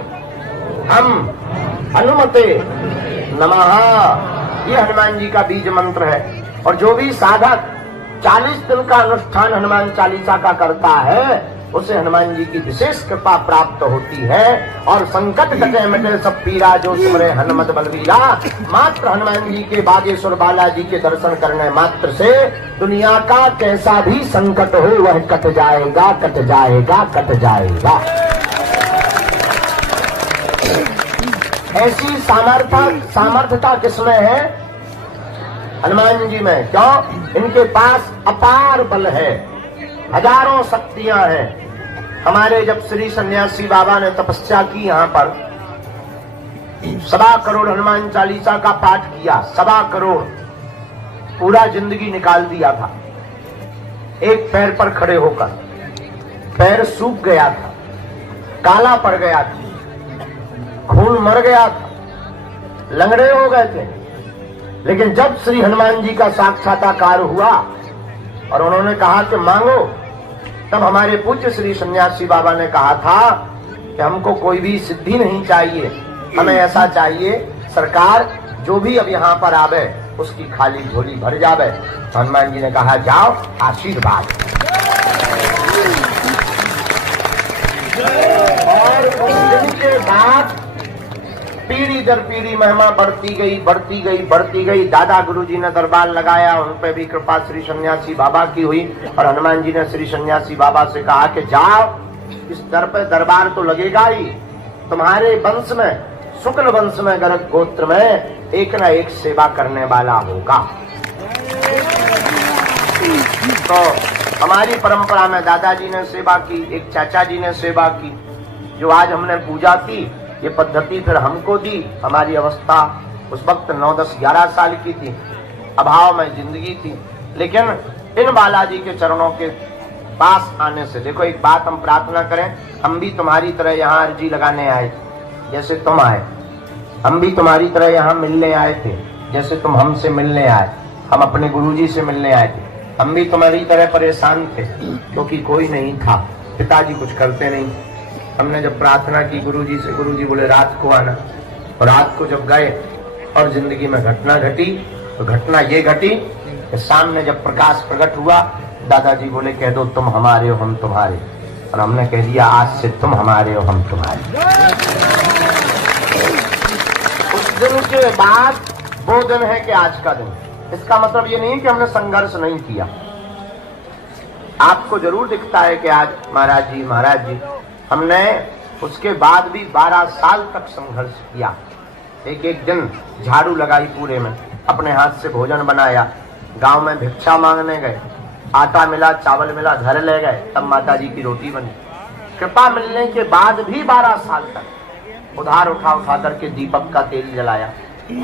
हम हनुमते नमः, ये हनुमान जी का बीज मंत्र है। और जो भी साधक 40 दिन का अनुष्ठान हनुमान चालीसा का करता है, उसे हनुमान जी की विशेष कृपा प्राप्त होती है। और संकट कटे मिटे सब पीरा, जो सुमरे हनुमत बलवीरा। मात्र हनुमान जी के बागेश्वर बालाजी के दर्शन करने मात्र से दुनिया का कैसा भी संकट हो वह कट जाएगा, कट जाएगा, कट जाएगा। ऐसी सामर्थ्यता किसमें है? हनुमान जी में। क्यों? इनके पास अपार बल है, हजारों शक्तियां हैं। हमारे जब श्री सन्यासी बाबा ने तपस्या की यहाँ पर, 1.25 करोड़ हनुमान चालीसा का पाठ किया, 1.25 करोड़, पूरा जिंदगी निकाल दिया था एक पैर पर खड़े होकर। पैर सूख गया था, काला पड़ गया था, खून मर गया था, लंगड़े हो गए थे। लेकिन जब श्री हनुमान जी का साक्षात्कार हुआ और उन्होंने कहा कि मांगो, तब हमारे पूज्य श्री सन्यासी बाबा ने कहा था कि हमको कोई भी सिद्धि नहीं चाहिए, हमें ऐसा चाहिए सरकार जो भी अब यहाँ पर आवे उसकी खाली झोली भर जावे। हनुमान जी ने कहा जाओ, आशीर्वाद। और उस दिन के बाद पीढ़ी दर पीढ़ी महिमा बढ़ती गई, बढ़ती गई, बढ़ती गई। दादा गुरुजी ने दरबार लगाया, उन पे भी कृपा श्री सन्यासी बाबा की हुई। और हनुमान जी ने श्री सन्यासी बाबा से कहा कि जाओ, इस दर पे दरबार तो लगेगा ही, तुम्हारे वंश में, शुक्ल वंश में, गर्ग गोत्र में एक न एक सेवा करने वाला होगा। तो हमारी परंपरा में दादाजी ने सेवा की, एक चाचा जी ने सेवा की। जो आज हमने पूजा की, ये पद्धति फिर हमको दी। हमारी अवस्था उस वक्त 9, 10, 11 साल की थी, अभाव में जिंदगी थी। लेकिन इन बालाजी के चरणों के पास आने से, देखो एक बात हम प्रार्थना करें, हम भी तुम्हारी तरह यहाँ अर्जी लगाने आए थे जैसे तुम आए, हम भी तुम्हारी तरह यहाँ मिलने आए थे जैसे तुम हमसे मिलने आए। हम अपने गुरुजी से मिलने आए थे, हम भी तुम्हारी तरह परेशान थे क्योंकि कोई नहीं था, पिताजी कुछ करते नहीं। हमने जब प्रार्थना की गुरुजी से, गुरुजी बोले रात को आना। और रात को जब गए और जिंदगी में घटना घटी, तो घटना ये घटी कि सामने जब प्रकाश प्रकट हुआ, दादाजी बोले कह दो तुम हमारे हो हम तुम्हारे। और हमने कह दिया आज से तुम हमारे हो हम तुम्हारे। उस दिन के बाद वो दिन है कि आज का दिन। इसका मतलब ये नहीं कि हमने संघर्ष नहीं किया। आपको जरूर दिखता है कि आज महाराज जी हमने उसके बाद भी 12 साल तक संघर्ष किया। एक एक दिन झाड़ू लगाई पूरे में, अपने हाथ से भोजन बनाया, गांव में भिक्षा मांगने गए, आटा मिला, चावल मिला, घर ले गए, तब माताजी की रोटी बनी। कृपा मिलने के बाद भी 12 साल तक उधार उठा करके दीपक का तेल जलाया।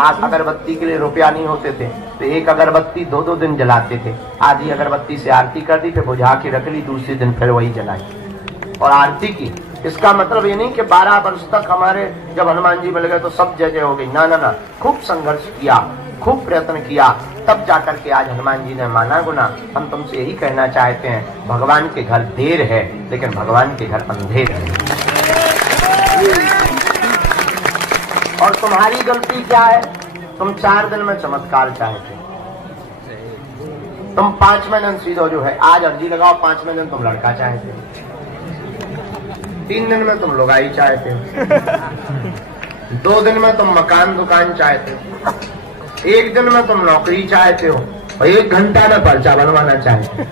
आज अगरबत्ती के लिए रुपया नहीं होते थे तो एक अगरबत्ती 2-2 दिन जलाते थे। आधी अगरबत्ती से आरती कर दी, फिर बुझा के रख ली, दूसरे दिन फिर वही जलाई और आरती की। इसका मतलब ये नहीं कि 12 वर्ष तक हमारे जब हनुमान जी मिल गए तो सब जगह हो गई, ना ना ना। खूब संघर्ष किया, खूब प्रयत्न किया, तब जाकर के आज हनुमान जी ने माना गुना। हम तुमसे यही कहना चाहते हैं, भगवान के घर देर है लेकिन भगवान के घर अंधेर है। और तुम्हारी गलती क्या है? तुम 4 दिन में चमत्कार चाहते, तुम 5वें दिन सीधो जो है आज अर्जी लगाओ, 5वें दिन तुम लड़का चाहते हो, 3 दिन में तुम लुगाई चाहते हो, 2 दिन में तुम मकान दुकान चाहते हो, 1 दिन में तुम नौकरी चाहते हो और 1 घंटा में पर्चा बनवाना चाहते हो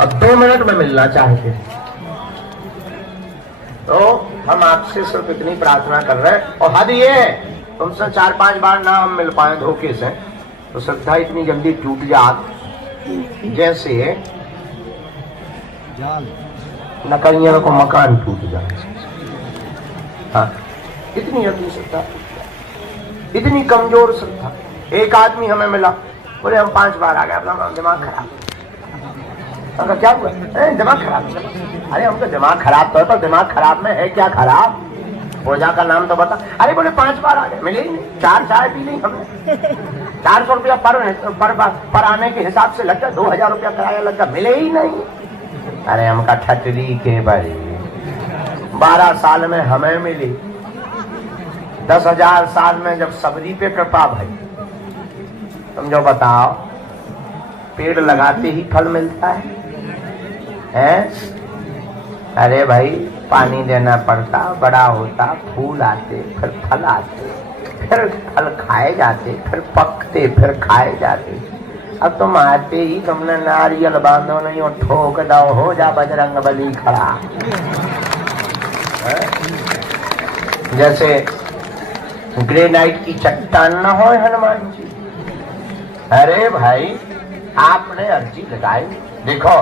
और 2 मिनट में मिलना चाहते हो। तो हम आपसे सिर्फ इतनी प्रार्थना कर रहे हैं। और हद ये है, तुमसे 4-5 बार ना हम मिल पाए धोखे से तो श्रद्धा इतनी जल्दी टूट जाती जैसे नकरियों को मकान टूट जाए। हाँ, इतनी जल्दी श्रद्धा, इतनी कमजोर श्रद्धा। एक आदमी हमें मिला, बोले हम 5 बार आ गए, अपना दिमाग खराब। हमका क्या हुआ? दिमाग खराब। अरे हमका दिमाग खराब तो है, पर दिमाग खराब में है क्या खराब? पूजा का नाम तो बता। अरे बोले 5 बार आ गए, मिले ही नहीं। 4 चाय पी ली हमने, 400 रुपया पर आने के हिसाब से लग गया, 2000 रुपया किराया लग गया, मिले ही नहीं। अरे हमका ठटरी के बड़ी 12 साल में हमें मिली, 10,000 साल में जब सबरी पे कृपा भाई। तुम जो बताओ, पेड़ लगाते ही फल मिलता है? है? अरे भाई पानी देना पड़ता, बड़ा होता, फूल आते, फिर फल आते, फिर फल खाए जाते, फिर पकते, फिर खाए जाते। अब तुम आते ही तुमने नारियल बांधो नहीं और ठोक दो, हो जा बजरंग बली खड़ा। जैसे ग्रेनाइट की चट्टान न हो हनुमान जी। अरे भाई आपने अर्जी लगाई, देखो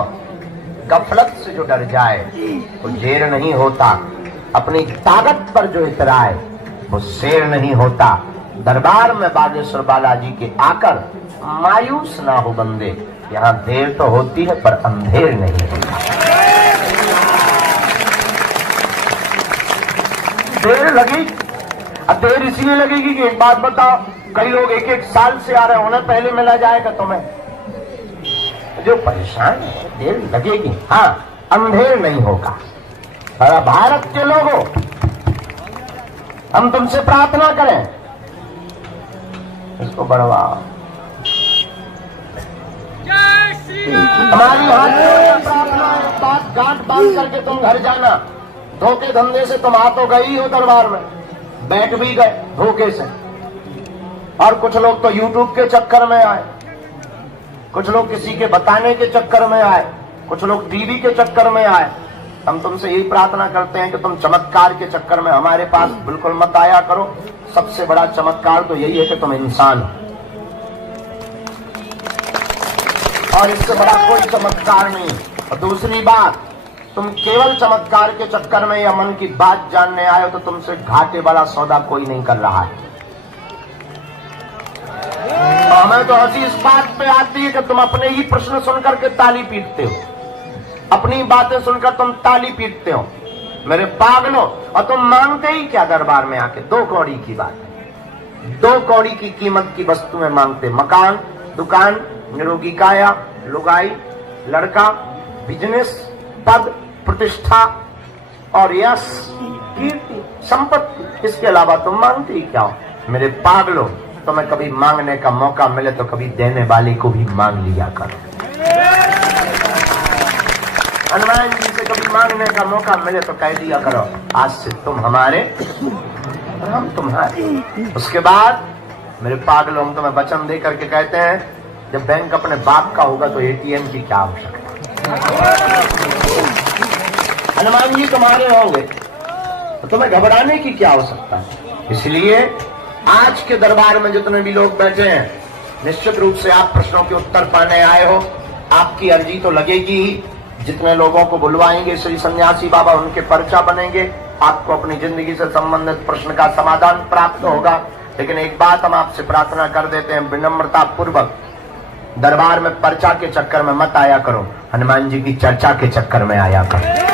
गफलत से जो डर जाए वो जेर नहीं होता, अपनी ताकत पर जो इतराए वो शेर नहीं होता। दरबार में बागेश्वर बालाजी के आकर मायूस ना हो बंदे, यहाँ देर तो होती है पर अंधेर नहीं होता। देर लगेगी, देर इसलिए लगेगी कि एक बात बताओ, कई लोग एक एक साल से आ रहे होने, पहले मिला जाएगा तुम्हें। जो परेशान है देर लगेगी, हाँ अंधेर नहीं होगा। और भारत के लोगों, हम तुमसे प्रार्थना करें, इसको बढ़वाओ। हमारी हाथ में प्रार्थना है, बात गांठ बांध करके तुम घर जाना। धोखे धंधे से तुम आ तो गई हो दरबार में, बैठ भी गए धोखे से। और कुछ लोग तो यूट्यूब के चक्कर में आए, कुछ लोग किसी के बताने के चक्कर में आए, कुछ लोग टीवी के चक्कर में आए। हम तुमसे यही प्रार्थना करते हैं कि तुम चमत्कार के चक्कर में हमारे पास बिल्कुल मत आया करो। सबसे बड़ा चमत्कार तो यही है कि तुम इंसान हो, और इससे बड़ा कोई चमत्कार नहीं। और दूसरी बात, तुम केवल चमत्कार के चक्कर में या मन की बात जानने आए हो तो तुमसे घाटे वाला सौदा कोई नहीं कर रहा है। हमें तो हंसी इस बात पे आती है कि तुम अपने ही प्रश्न सुनकर के ताली पीटते हो, अपनी बातें सुनकर तुम ताली पीटते हो, मेरे पागलों। और तुम मांगते ही क्या दरबार में आके? 2 कौड़ी की बात है, 2 कौड़ी की कीमत की वस्तुएं मांगते। मकान, दुकान, निरोगी काया, लुगाई, लड़का, बिजनेस, पद, प्रतिष्ठा और यश, कीर्ति, संपत्ति। इसके अलावा तुम मांगते ही क्या हो? मेरे पागलों, तुम्हें कभी मांगने का मौका मिले तो कभी देने वाले को भी मांग लिया करो। हनुमान जी से कभी मांगने का मौका मिले तो कह दिया करो, आज से तुम हमारे और हम तुम्हारे। उसके बाद मेरे पागलों, हम तुम्हें वचन दे करके कहते हैं, जब बैंक अपने बाप का होगा तो एटीएम की क्या आवश्यकता? हनुमान जी तुम्हारे होंगे तो तुम्हें घबराने की क्या आवश्यकता है? इसलिए आज के दरबार में जितने भी लोग बैठे हैं, निश्चित रूप से आप प्रश्नों के उत्तर पाने आए हो। आपकी अर्जी तो लगेगी ही। जितने लोगों को बुलवाएंगे श्री सन्यासी बाबा, उनके पर्चा बनेंगे, आपको अपनी जिंदगी से संबंधित प्रश्न का समाधान प्राप्त होगा। लेकिन एक बात हम आपसे प्रार्थना कर देते हैं विनम्रता पूर्वक, दरबार में पर्चा के चक्कर में मत आया करो, हनुमान जी की चर्चा के चक्कर में आया करो।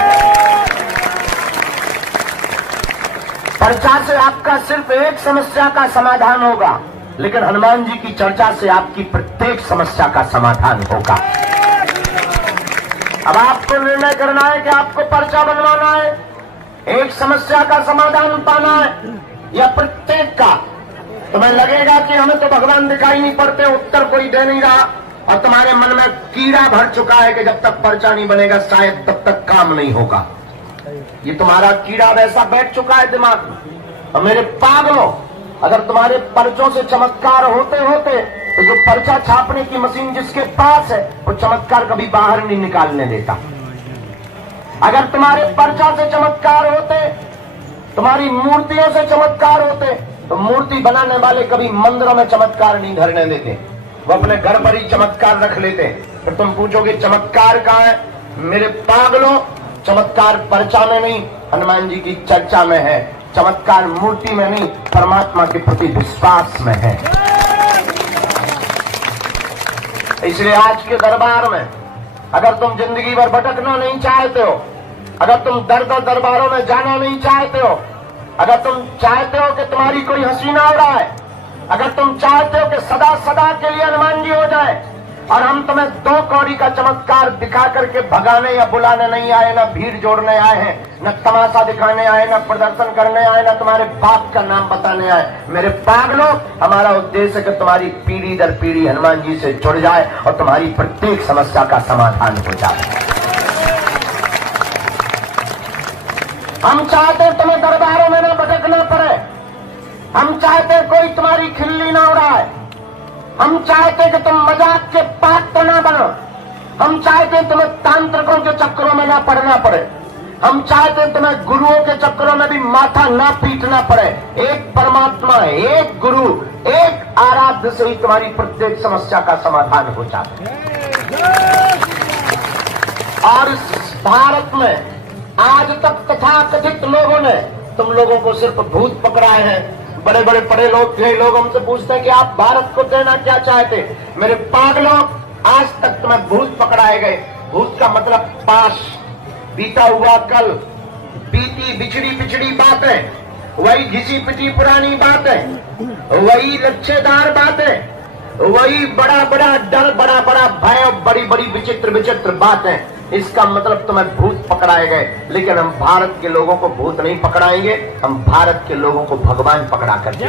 पर्चा से आपका सिर्फ एक समस्या का समाधान होगा, लेकिन हनुमान जी की चर्चा से आपकी प्रत्येक समस्या का समाधान होगा। अब आपको निर्णय करना है कि आपको पर्चा बनवाना है, एक समस्या का समाधान पाना है, या प्रत्येक का। तुम्हें लगेगा कि हमें तो भगवान दिखाई नहीं पड़ते, उत्तर कोई दे नहीं रहा, और तुम्हारे मन में कीड़ा भर चुका है कि जब तक पर्चा नहीं बनेगा शायद तब तक काम नहीं होगा। ये तुम्हारा कीड़ा वैसा बैठ चुका है दिमाग में। और मेरे पागलों, अगर तुम्हारे पर्चों से चमत्कार होते होते तो जो पर्चा छापने की मशीन जिसके पास है वो चमत्कार कभी बाहर नहीं निकालने देता। अगर तुम्हारे पर्चा से चमत्कार होते, तुम्हारी मूर्तियों से चमत्कार होते, तो मूर्ति बनाने वाले कभी मंदिरों में चमत्कार नहीं धरने देते, वो अपने घर पर ही चमत्कार रख लेते। फिर तुम पूछोगे चमत्कार कहाँ है? मेरे पागलों, चमत्कार पर्चा में नहीं, हनुमान जी की चर्चा में है। चमत्कार मूर्ति में नहीं, परमात्मा के प्रति विश्वास में है। इसलिए आज के दरबार में अगर तुम जिंदगी भर भटकना नहीं चाहते हो, अगर तुम दर दर दरबारों में जाना नहीं चाहते हो, अगर तुम चाहते हो कि तुम्हारी कोई हंसी ना हो रहा है, अगर तुम चाहते हो कि सदा सदा के लिए हनुमान जी हो जाए, और हम तुम्हें 2 कौड़ी का चमत्कार दिखा करके भगाने या बुलाने नहीं आए, ना भीड़ जोड़ने आए हैं, न तमाशा दिखाने आए, न प्रदर्शन करने आए, न तुम्हारे बाप का नाम बताने आए। मेरे पागलों, हमारा उद्देश्य है कि तुम्हारी पीढ़ी दर पीढ़ी हनुमान जी से जुड़ जाए और तुम्हारी प्रत्येक समस्या का समाधान हो जाए। हम चाहते तुम्हें दरबारों में न भटकना पड़े, हम चाहते कोई तुम्हारी खिल्ली ना उड़ाए, हम चाहते कि तुम मजाक के पात्र ना बनो, हम चाहते तुम्हें तांत्रिकों के चक्करों में ना पड़ना पड़े, हम चाहते तुम्हें गुरुओं के चक्करों में भी माथा ना पीटना पड़े। एक परमात्मा, एक गुरु, एक आराध्य से ही तुम्हारी प्रत्येक समस्या का समाधान हो जाता है। और इस भारत में आज तक तथाकथित लोगों ने तुम लोगों को सिर्फ भूत पकड़ाए हैं। बड़े बड़े पढ़े लोग थे, लोग हमसे पूछते हैं कि आप भारत को देना क्या चाहते। मेरे पागलों, आज तक तुम्हें भूत पकड़ाए गए। भूत का मतलब पास, बीता हुआ कल, बीती बिछड़ी पिछड़ी बातें, वही घिसी पिटी पुरानी बातें, वही लच्छेदार बातें, वही बड़ा बड़ा डर, बड़ा बड़ा भय, बड़ी बड़ी विचित्र विचित्र बातें। इसका मतलब तुम्हें भूत पकड़ाए गए। लेकिन हम भारत के लोगों को भूत नहीं पकड़ाएंगे, हम भारत के लोगों को भगवान पकड़ा करके।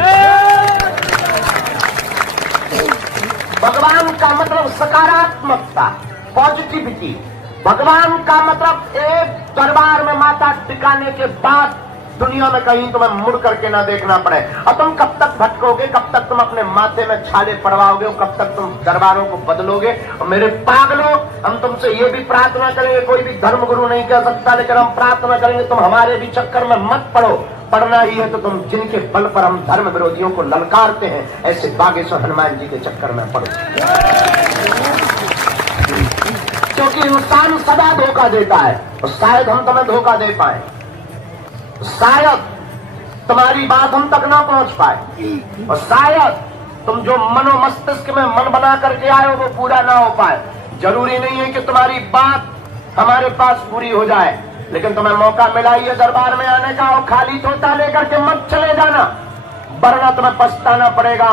भगवान का मतलब सकारात्मकता, पॉजिटिविटी। भगवान का मतलब एक दरबार में माथा टिकाने के बाद दुनिया में कहीं तुम्हें मुड़ करके ना देखना पड़े। और तुम कब तक भटकोगे, कब तक तुम अपने माथे में छाले पड़वाओगे, कब तक तुम दरबारों को बदलोगे। और मेरे पागलों, हम तुमसे ये भी प्रार्थना करेंगे, कोई भी धर्म गुरु नहीं कह सकता, लेकिन हम प्रार्थना करेंगे तुम हमारे भी चक्कर में मत पड़ो। पढ़ना ही है तो तुम जिनके बल पर हम धर्म विरोधियों को ललकारते हैं, ऐसे बागेश्वर हनुमान जी के चक्कर में पड़ो। क्योंकि इंसान सदा धोखा देता है, और शायद हम तुम्हें धोखा दे पाए, शायद तुम्हारी बात हम तक ना पहुंच पाए, और शायद तुम जो मनो मस्तिष्क में मन बना करके आए हो वो पूरा ना हो पाए। जरूरी नहीं है कि तुम्हारी बात हमारे पास पूरी हो जाए, लेकिन तुम्हें मौका मिला ही है दरबार में आने का, और खाली तोता लेकर के मत चले जाना, वरना तुम्हें पछताना पड़ेगा।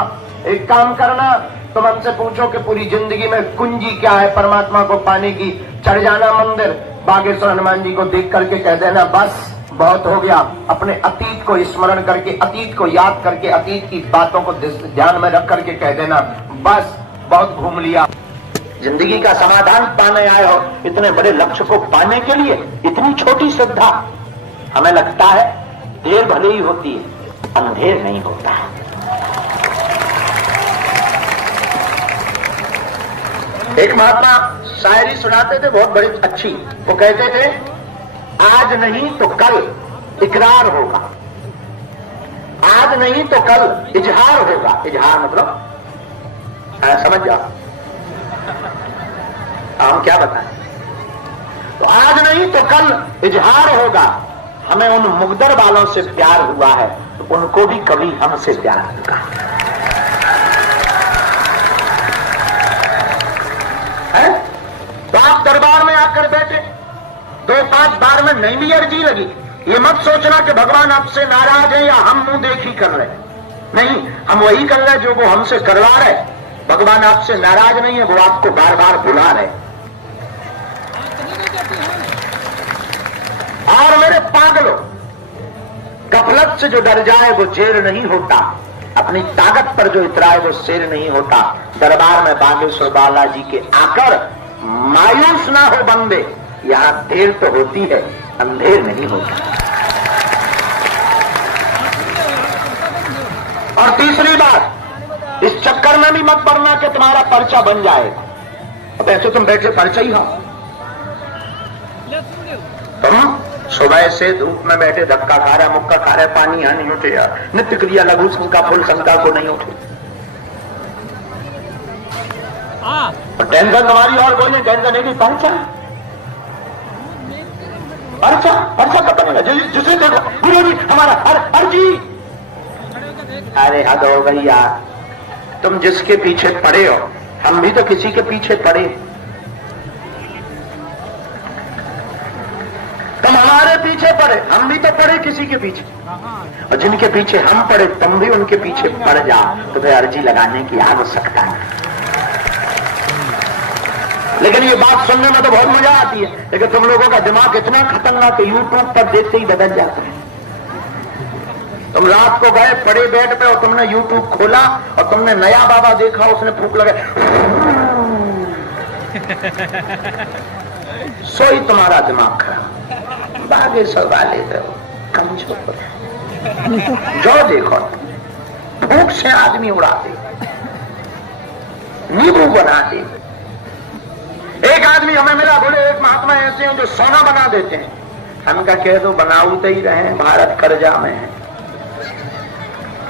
एक काम करना, तुम हमसे पूछो कि पूरी जिंदगी में कुंजी क्या है परमात्मा को पाने की। चढ़ जाना मंदिर, बागेश्वर हनुमान जी को देख करके कह देना बस बहुत हो गया। अपने अतीत को स्मरण करके, अतीत को याद करके, अतीत की बातों को ध्यान में रख करके कह देना बस बहुत घूम लिया। जिंदगी का समाधान पाने आए हो, इतने बड़े लक्ष्य को पाने के लिए इतनी छोटी श्रद्धा। हमें लगता है देर भले ही होती है, अंधेर नहीं होता है। एक महात्मा शायरी सुनाते थे बहुत बड़ी अच्छी। वो कहते थे आज नहीं तो कल इकरार होगा, आज नहीं तो कल इजहार होगा। इजहार मतलब समझ जाओ, हम क्या बताएं। तो आज नहीं तो कल इजहार होगा। हमें उन मुगदर वालों से प्यार हुआ है तो उनको भी कभी हमसे प्यार होगा। है? तो आप दरबार में आकर बैठे, 2-5 बार में नहीं भी अर्जी लगी, ये मत सोचना कि भगवान आपसे नाराज है या हम मुंह देखी कर रहे। नहीं, हम वही कर रहे जो वो हमसे करवा रहे। भगवान आपसे नाराज नहीं है, वो आपको बार बार बुला रहे। और मेरे पागलों, गफलत से जो डर जाए वो जेर नहीं होता, अपनी ताकत पर जो इतराए वो शेर नहीं होता। दरबार में बागेश्वर बालाजी के आकर मायूस ना हो बंदे, यहां देर तो होती है, अंधेर नहीं होता। और तीसरी बात, इस चक्कर में भी मत पड़ना कि तुम्हारा पर्चा बन जाएगा। अब ऐसे तुम बैठे पर्चा ही हो, तुम सुबह से धूप में बैठे धक्का खा रहे, मुक्का खा रहे, पानी यहां नहीं उठे यार, नित्य क्रिया लघु शंका फुल शंका को नहीं उठे। और टेंशन तुम्हारी और कोई नहीं, टेंशन है कि पर्चा पर्चा पर्चा कब बनेगा? जिसे देखो गुरु जी हमारा अर्जी। अरे हद हो गई यार, तुम जिसके पीछे पड़े हो, हम भी तो किसी के पीछे पड़े। तुम हमारे पीछे पड़े, हम भी तो पड़े किसी के पीछे। और जिनके पीछे हम पड़े तुम भी उनके पीछे पड़ जाओ, तुम्हें अर्जी लगाने की आवश्यकता है। लेकिन ये बात सुनने में तो बहुत मजा आती है, लेकिन तुम लोगों का दिमाग इतना खतरनाक है, यूट्यूब पर देखते ही बदल जाता है। तुम रात को गए पड़े बेड पे और तुमने यूट्यूब खोला और तुमने नया बाबा देखा, उसने फूंक लगे, सोई तुम्हारा दिमाग खराब। बागेश्वर वाले थे, कमजोर जो देखो भूख से आदमी उड़ा दे, नींबू बना दे। एक आदमी हमें मिला, बोले एक महात्मा ऐसे हैं जो सोना बना देते हैं। हम का कह दो बनाते ही रहे, भारत कर्जा में है,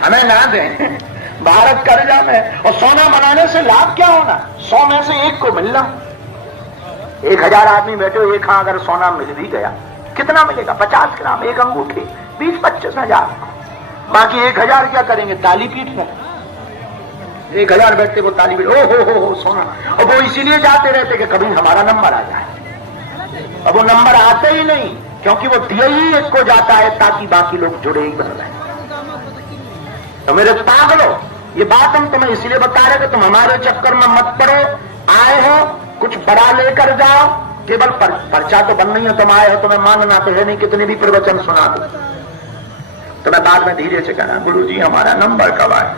हमें ना दें, भारत कर्जा में। और सोना बनाने से लाभ क्या होना? 100 में से एक को मिलना। 1000 आदमी बैठे, एक हाँ अगर सोना मिल भी गया कितना मिलेगा? 50 ग्राम, एक अंगूठी, 20-25 हजार। बाकी 1000 क्या करेंगे? ताली पीट कर 1000 बैठते, वो ताली पीट, ओ हो सोना। और वो इसीलिए जाते रहते कि कभी हमारा नंबर आ जाए। अब वो नंबर आते ही नहीं, क्योंकि वो दिए ही एक को जाता है ताकि बाकी लोग जुड़े ही बन रहे। तो मेरे पागलो, ये बात हम तुम्हें इसलिए बता रहे कि तुम हमारे चक्कर में मत पड़ो। आए हो कुछ बड़ा लेकर जाओ, केवल पर्चा तो बन नहीं है, तुम आए हो, तुम्हें मानना तो है नहीं, कितने भी प्रवचन सुना दो। तो मैं बाद में धीरे से कहना, गुरुजी हमारा नंबर कब आए?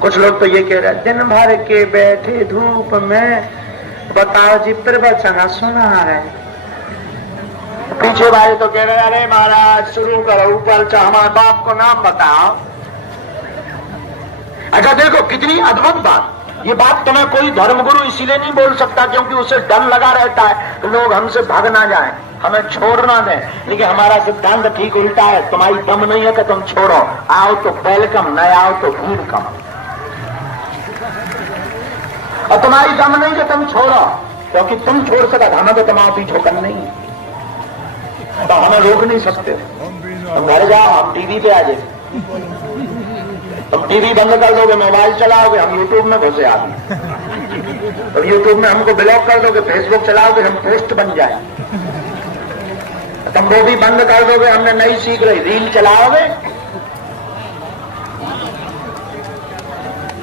कुछ लोग तो ये कह रहे हैं, दिन भर के बैठे धूप में, बताओ जी प्रवचन सुना है। पीछे वाले तो कह रहे, अरे महाराज शुरू करो, ऊपर से हमारे बाप को नाम बताओ। अच्छा देखो कितनी अद्भुत बात। ये बात तुम्हें कोई धर्मगुरु इसीलिए नहीं बोल सकता क्योंकि उसे डर लगा रहता है, लोग हमसे भाग ना जाएं, हमें छोड़ ना दें। लेकिन हमारा सिद्धांत ठीक उल्टा है, तुम्हारी दम नहीं है कि तुम छोड़ो, आओ तो वेलकम, न आओ तो भीड़ कम। और तुम्हारी दम नहीं कि तुम छोड़ो, क्योंकि तुम छोड़ सकते, हमें तो तुम्हारा पीछे करना नहीं, तो हमें रोक नहीं सकते। तुम घर जाओ, हम टीवी पे आ जाए, तुम टीवी बंद कर दोगे, मोबाइल चलाओगे, हम यूट्यूब में घुसे आगे। तो यूट्यूब में हमको ब्लॉक कर दोगे, फेसबुक चलाओगे, हम पोस्ट बन जाए। तुम वो भी बंद कर दोगे, हमने नहीं सीख रही, रील चलाओगे,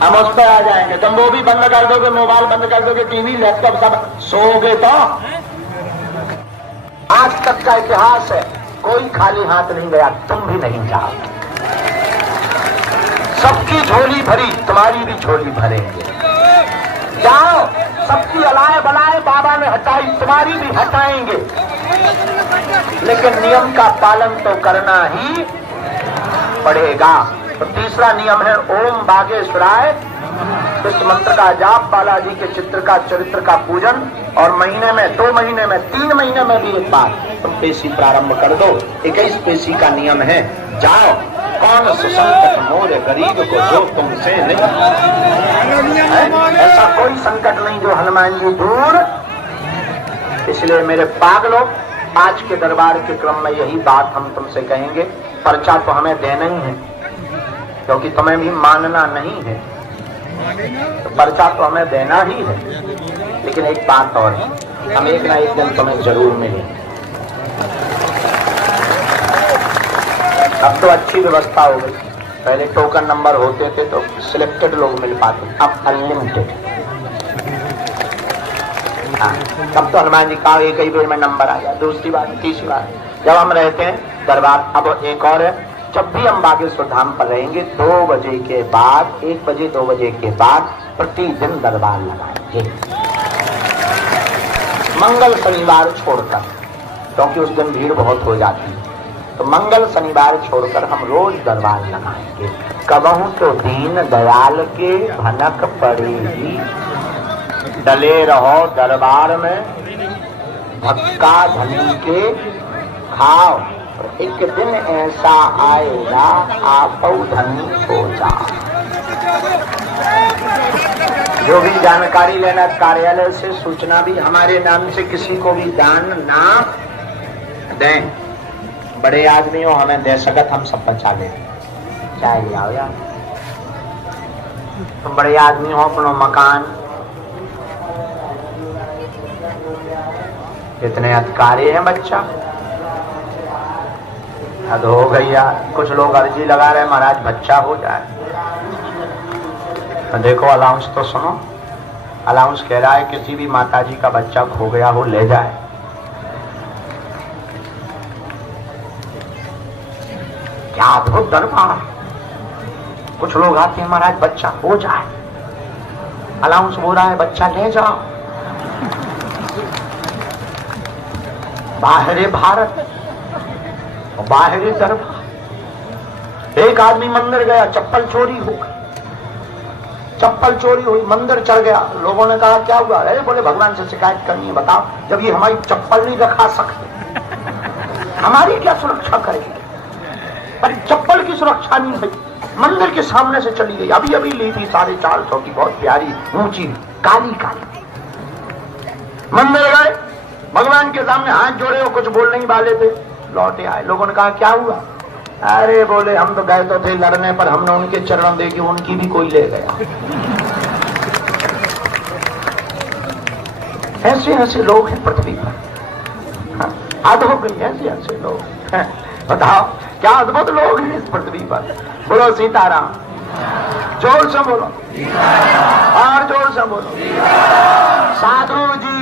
हम उस पर आ जाएंगे। तुम वो भी बंद कर दोगे, मोबाइल बंद कर दोगे, टीवी लैपटॉप सब, सोओगे तो। आज तक का इतिहास है, कोई खाली हाथ नहीं गया, तुम भी नहीं जाओगे। सबकी झोली भरी, तुम्हारी भी झोली भरेंगे। जाओ, सबकी अलाए बलाए बाबा ने हटाई, तुम्हारी भी हटाएंगे। लेकिन नियम का पालन तो करना ही पड़ेगा। तो तीसरा नियम है ओम बागेश्वराय। इस मंत्र का जाप, बालाजी के चित्र का, चरित्र का पूजन, और महीने में, 2 महीने में, 3 महीने में भी एक बार तुम पेशी प्रारंभ कर दो। 21 पेशी का नियम है। जाओ, कौन संकट मोर गरीब को जो तुमसे नहीं, ऐसा कोई संकट नहीं जो हनुमान जी दूर। इसलिए मेरे पागलों, आज के दरबार के क्रम में यही बात हम तुमसे कहेंगे। पर्चा तो हमें देना ही है, क्योंकि तुम्हें भी मानना नहीं है, तो पर्चा तो हमें देना ही है। लेकिन एक बात और है, हम एक ना एक दिन तुम्हें जरूर मिलेंगे। अब तो अच्छी व्यवस्था हो गई, पहले टोकन नंबर होते थे तो सिलेक्टेड लोग मिल पाते, अब अनलिमिटेड। हाँ, तब तो हनुमान जी का एक ही बेर में नंबर आ जाए। दूसरी बात, तीसरी बात, जब हम रहते हैं दरबार, अब एक और है, जब भी हम बागेश्वर धाम पर रहेंगे 2 बजे के बाद, 1 बजे 2 बजे के बाद प्रतिदिन दरबार लगाएंगे, मंगल शनिवार छोड़कर, क्योंकि उस दिन भीड़ बहुत हो जाती है। तो मंगल शनिवार छोड़कर हम रोज दरबार लगाएंगे। कबहू तो दीन दयाल के भनक पड़ेगी, डले रहो दरबार में, धक्का धनी के खाओ, एक दिन ऐसा आएगा आप धनी हो जाओ। जो भी जानकारी लेना, कार्यालय से सूचना भी हमारे नाम से किसी को भी दान ना दें। बड़े आदमी हो, हमें दे सकत, हम सब बचा ले, चाहे आओ यार। तुम बड़े आदमी हो, अपनो मकान, कितने अधिकारी हैं बच्चा, हद हो गई यार। कुछ लोग अर्जी लगा रहे महाराज बच्चा हो जाए। तो देखो अलाउंस तो सुनो, अलाउंस कह रहा है किसी भी माताजी का बच्चा खो गया हो ले जाए। क्या अद्भुत दरबार। कुछ लोग आते हैं महाराज बच्चा हो जाए, अलाउंस बोल रहा है बच्चा ले जाओ। बाहरे भारत बाहरी तरफ एक आदमी मंदिर गया, चप्पल चोरी हो गई, चप्पल चोरी हुई, मंदिर चढ़ गया। लोगों ने कहा क्या हुआ? अरे बोले भगवान से शिकायत करनी है। बताओ, जब ये हमारी चप्पल नहीं रखा सकते, हमारी क्या सुरक्षा करेगी? पर चप्पल की सुरक्षा नहीं भाई, मंदिर के सामने से चली गई। अभी अभी ली थी 450 की, बहुत प्यारी ऊंची काली काली। मंदिर गए, भगवान के सामने हाथ जोड़े, वो कुछ बोल नहीं वाले थे, लौटे आए। लोगों ने कहा क्या हुआ? अरे बोले हम तो गए तो थे लड़ने, पर हमने उनके चरण देखे, उनकी भी कोई ले गया। ऐसे ऐसे लोग हैं पृथ्वी पर, हद हो गई। ऐसे ऐसे लोग हैं, बताओ क्या अद्भुत लोग हैं इस पृथ्वी पर। बोलो सीताराम, जोर से बोलो और जोर से बोलो। साधु जी